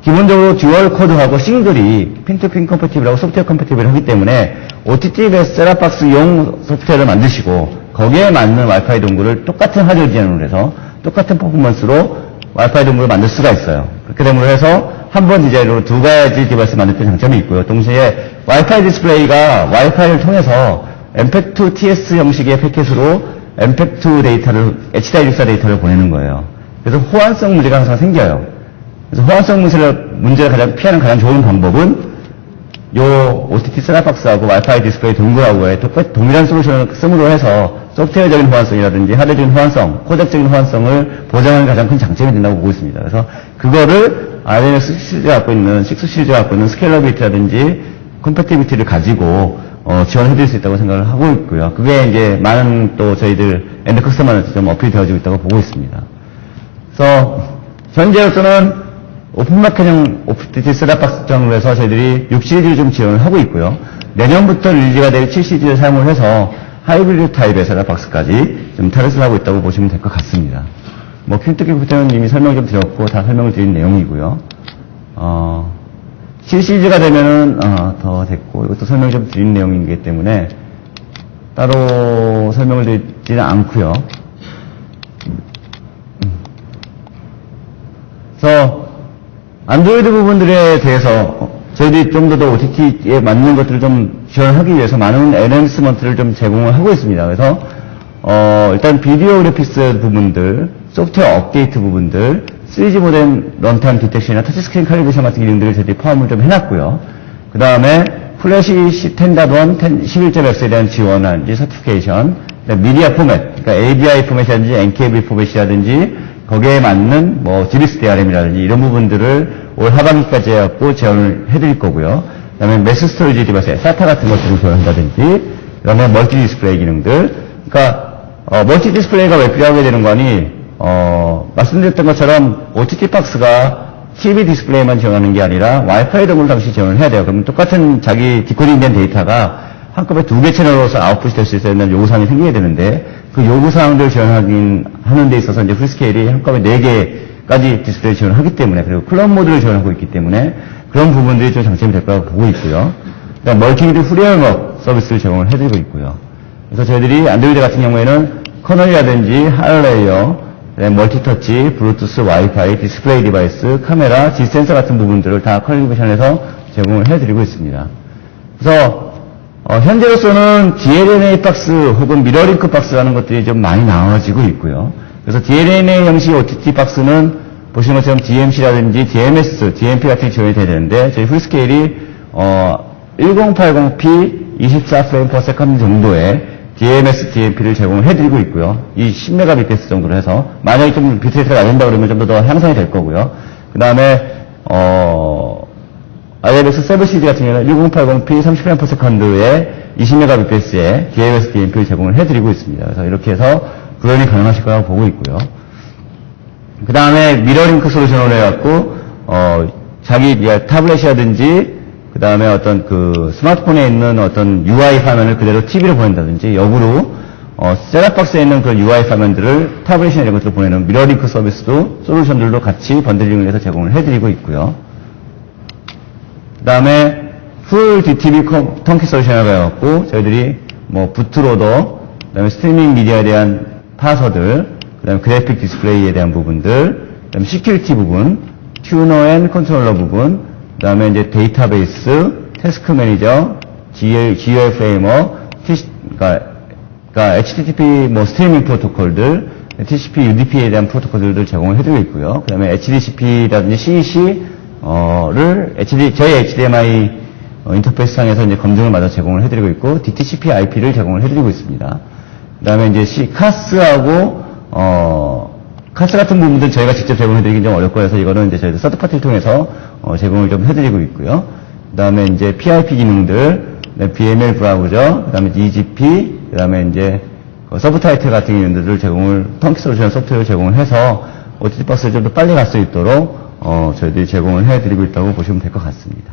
기본적으로 듀얼 코드하고 싱글이 핀투핀 컴패티블하고 소프트웨어 컴패티블을 하기 때문에 OTT 베이스 셋업박스용 소프트웨어를 만드시고 거기에 맞는 와이파이 동굴을 똑같은 하드웨어 디자인으로 해서 똑같은 퍼포먼스로 와이파이 동굴을 만들 수가 있어요. 그렇게 됨으로 해서 한 번 디자인으로 두 가지 디바이스 만들 때 장점이 있고요. 동시에 와이파이 디스플레이가 와이파이를 통해서 MPEG-2 TS 형식의 패킷으로 MPEG-2 데이터를, H.264 데이터를 보내는 거예요. 그래서 호환성 문제가 항상 생겨요. 그래서 호환성 문제를 피하는 가장 좋은 방법은 요 OTT 셋업박스하고 와이파이 디스플레이 동글하고의 동일한 솔루션을 쓰므로 해서 소프트웨어적인 호환성이라든지 하드적인 호환성, 코덱적인 호환성을 보장하는 가장 큰 장점이 된다고 보고 있습니다. 그래서 그거를 RNX 시리즈가 갖고 있는, 6 시리즈가 갖고 있는 스케일러비리티라든지 컴패티비티를 가지고 지원해드릴 수 있다고 생각을 하고 있고요. 그게 이제 많은 또 저희들 엔드 커스터머한테 좀 어필이 되어지고 있다고 보고 있습니다. 그래서 현재로서는 오픈마켓형 오프티티 셋업박스형으로 해서 저희들이 6 시리즈를 좀 지원을 하고 있고요. 내년부터 릴리즈가 될 7 시리즈를 사용을 해서 하이브리드 타입의 셋업박스까지 좀 타겟을 하고 있다고 보시면 될 것 같습니다. 뭐 퀸트기부터는 이미 설명 좀 드렸고 다 설명을 드린 내용이고요. 7 시리즈가 되면은 더 됐고 이것도 설명 좀 드린 내용이기 때문에 따로 설명을 드리지는 않고요. 그래서 안드로이드 부분들에 대해서 저희들이 좀 더 OTT에 맞는 것들을 좀 지원하기 위해서 많은 애너지먼트를 좀 제공을 하고 있습니다. 그래서 일단 비디오 그래픽스 부분들, 소프트웨어 업데이트 부분들, 3G 모뎀 런타임 디텍션이나 터치스크린 칼리브레이션 같은 기능들을 저희들이 포함을 좀 해놨고요. 그 다음에 플래시 10.1, 11.x에 대한 지원이라든지 서티피케이션, 미디어 포맷, 그러니까 AVI 포맷이라든지 NKV 포맷이라든지 거기에 맞는 뭐 GBS DRM이라든지 이런 부분들을 올 하반기까지 해갖고 지원을 해드릴 거고요. 그 다음에 매스 스토리지 디바이스, SATA 같은 것들을 지원한다든지, 그 다음에 멀티 디스플레이 기능들. 그러니까 멀티 디스플레이가 왜 필요하게 되는 거니? 말씀드렸던 것처럼 OTT 박스가 TV 디스플레이만 지원하는 게 아니라 와이파이 등을 당시 지원을 해야 돼요. 그러면 똑같은 자기 디코딩된 데이터가 한꺼번에 2개 채널로서 아웃풋이 될 수 있어야 되는 요구사항이 생기게 되는데 그 요구사항들을 지원하는 데 있어서 이제 프리스케일이 한꺼번에 4개까지 디스플레이 지원을 하기 때문에 그리고 클럽 모드를 지원하고 있기 때문에 그런 부분들이 좀 장점이 될 거라고 보고 있고요. 그다음 멀티미디어 프리얼머 서비스를 제공을 해드리고 있고요. 그래서 저희들이 안드로이드 같은 경우에는 커널이라든지 하이어레이어, 멀티터치, 블루투스, 와이파이, 디스플레이 디바이스, 카메라, G센서 같은 부분들을 다 컬리브레이션해서 제공을 해드리고 있습니다. 그래서 현재로서는 DLNA 박스 혹은 미러링크 박스라는 것들이 좀 많이 나와지고 있고요. 그래서 DLNA 형식 OTT 박스는 보시는 것처럼 DMC라든지 DMS, DMP 같은 게 지원이 돼야 되는데 저희 풀스케일이 1080p 24프레임 per 세컨드 정도의 DMS, DMP를 제공을 해드리고 있고요. 이 10Mbps 정도로 해서 만약에 좀 비트레이트가 낮은다 그러면 좀 더 향상이 될 거고요. 그 다음에 IMX 7CD 같은 경우는 1080p 30프레임 per 세컨드의 20Mbps의 DMS, DMP를 제공을 해드리고 있습니다. 그래서 이렇게 해서 구현이 가능하실 거라고 보고 있고요. 그 다음에 미러링크 솔루션을 해갖고 자기 타블렛이라든지 그 다음에 어떤 그 스마트폰에 있는 어떤 UI 화면을 그대로 TV로 보낸다든지 역으로 셋업박스에 있는 그 UI 화면들을 타블렛이나 이런 것들을 보내는 미러링크 서비스도 솔루션들도 같이 번들링을 해서 제공을 해드리고 있고요. 그 다음에 풀 DTV 턴키 솔루션이라고 해갖고 저희들이 뭐 부트로더, 그 다음에 스트리밍 미디어에 대한 파서들, 그 다음에 그래픽 디스플레이에 대한 부분들, 그 다음에 시큐리티 부분, 튜너 앤 컨트롤러 부분, 그 다음에 이제 데이터베이스, 태스크 매니저, GUI 프레이머, 그러니까 HTTP 뭐 스트리밍 프로토콜들, TCP, UDP에 대한 프로토콜들을 제공을 해드리고 있고요. 그 다음에 HDCP라든지 CEC, 저희 HDMI 인터페이스 상에서 이제 검증을 받아 제공을 해드리고 있고, DTCP IP를 제공을 해드리고 있습니다. 그 다음에 이제 카스하고, 카스 같은 부분들 저희가 직접 제공해드리긴 좀 어렵고 해서 이거는 이제 저희들 서드파티를 통해서 제공을 좀 해드리고 있고요. 그 다음에 이제 PIP 기능들, BML 브라우저, 그 다음에 EGP, 그 다음에 이제 서브타이틀 같은 기능들을 제공을, 턴키 솔루션 소프트웨어를 제공을 해서 OTT 박스를 좀 더 빨리 갈 수 있도록 저희들이 제공을 해드리고 있다고 보시면 될 것 같습니다.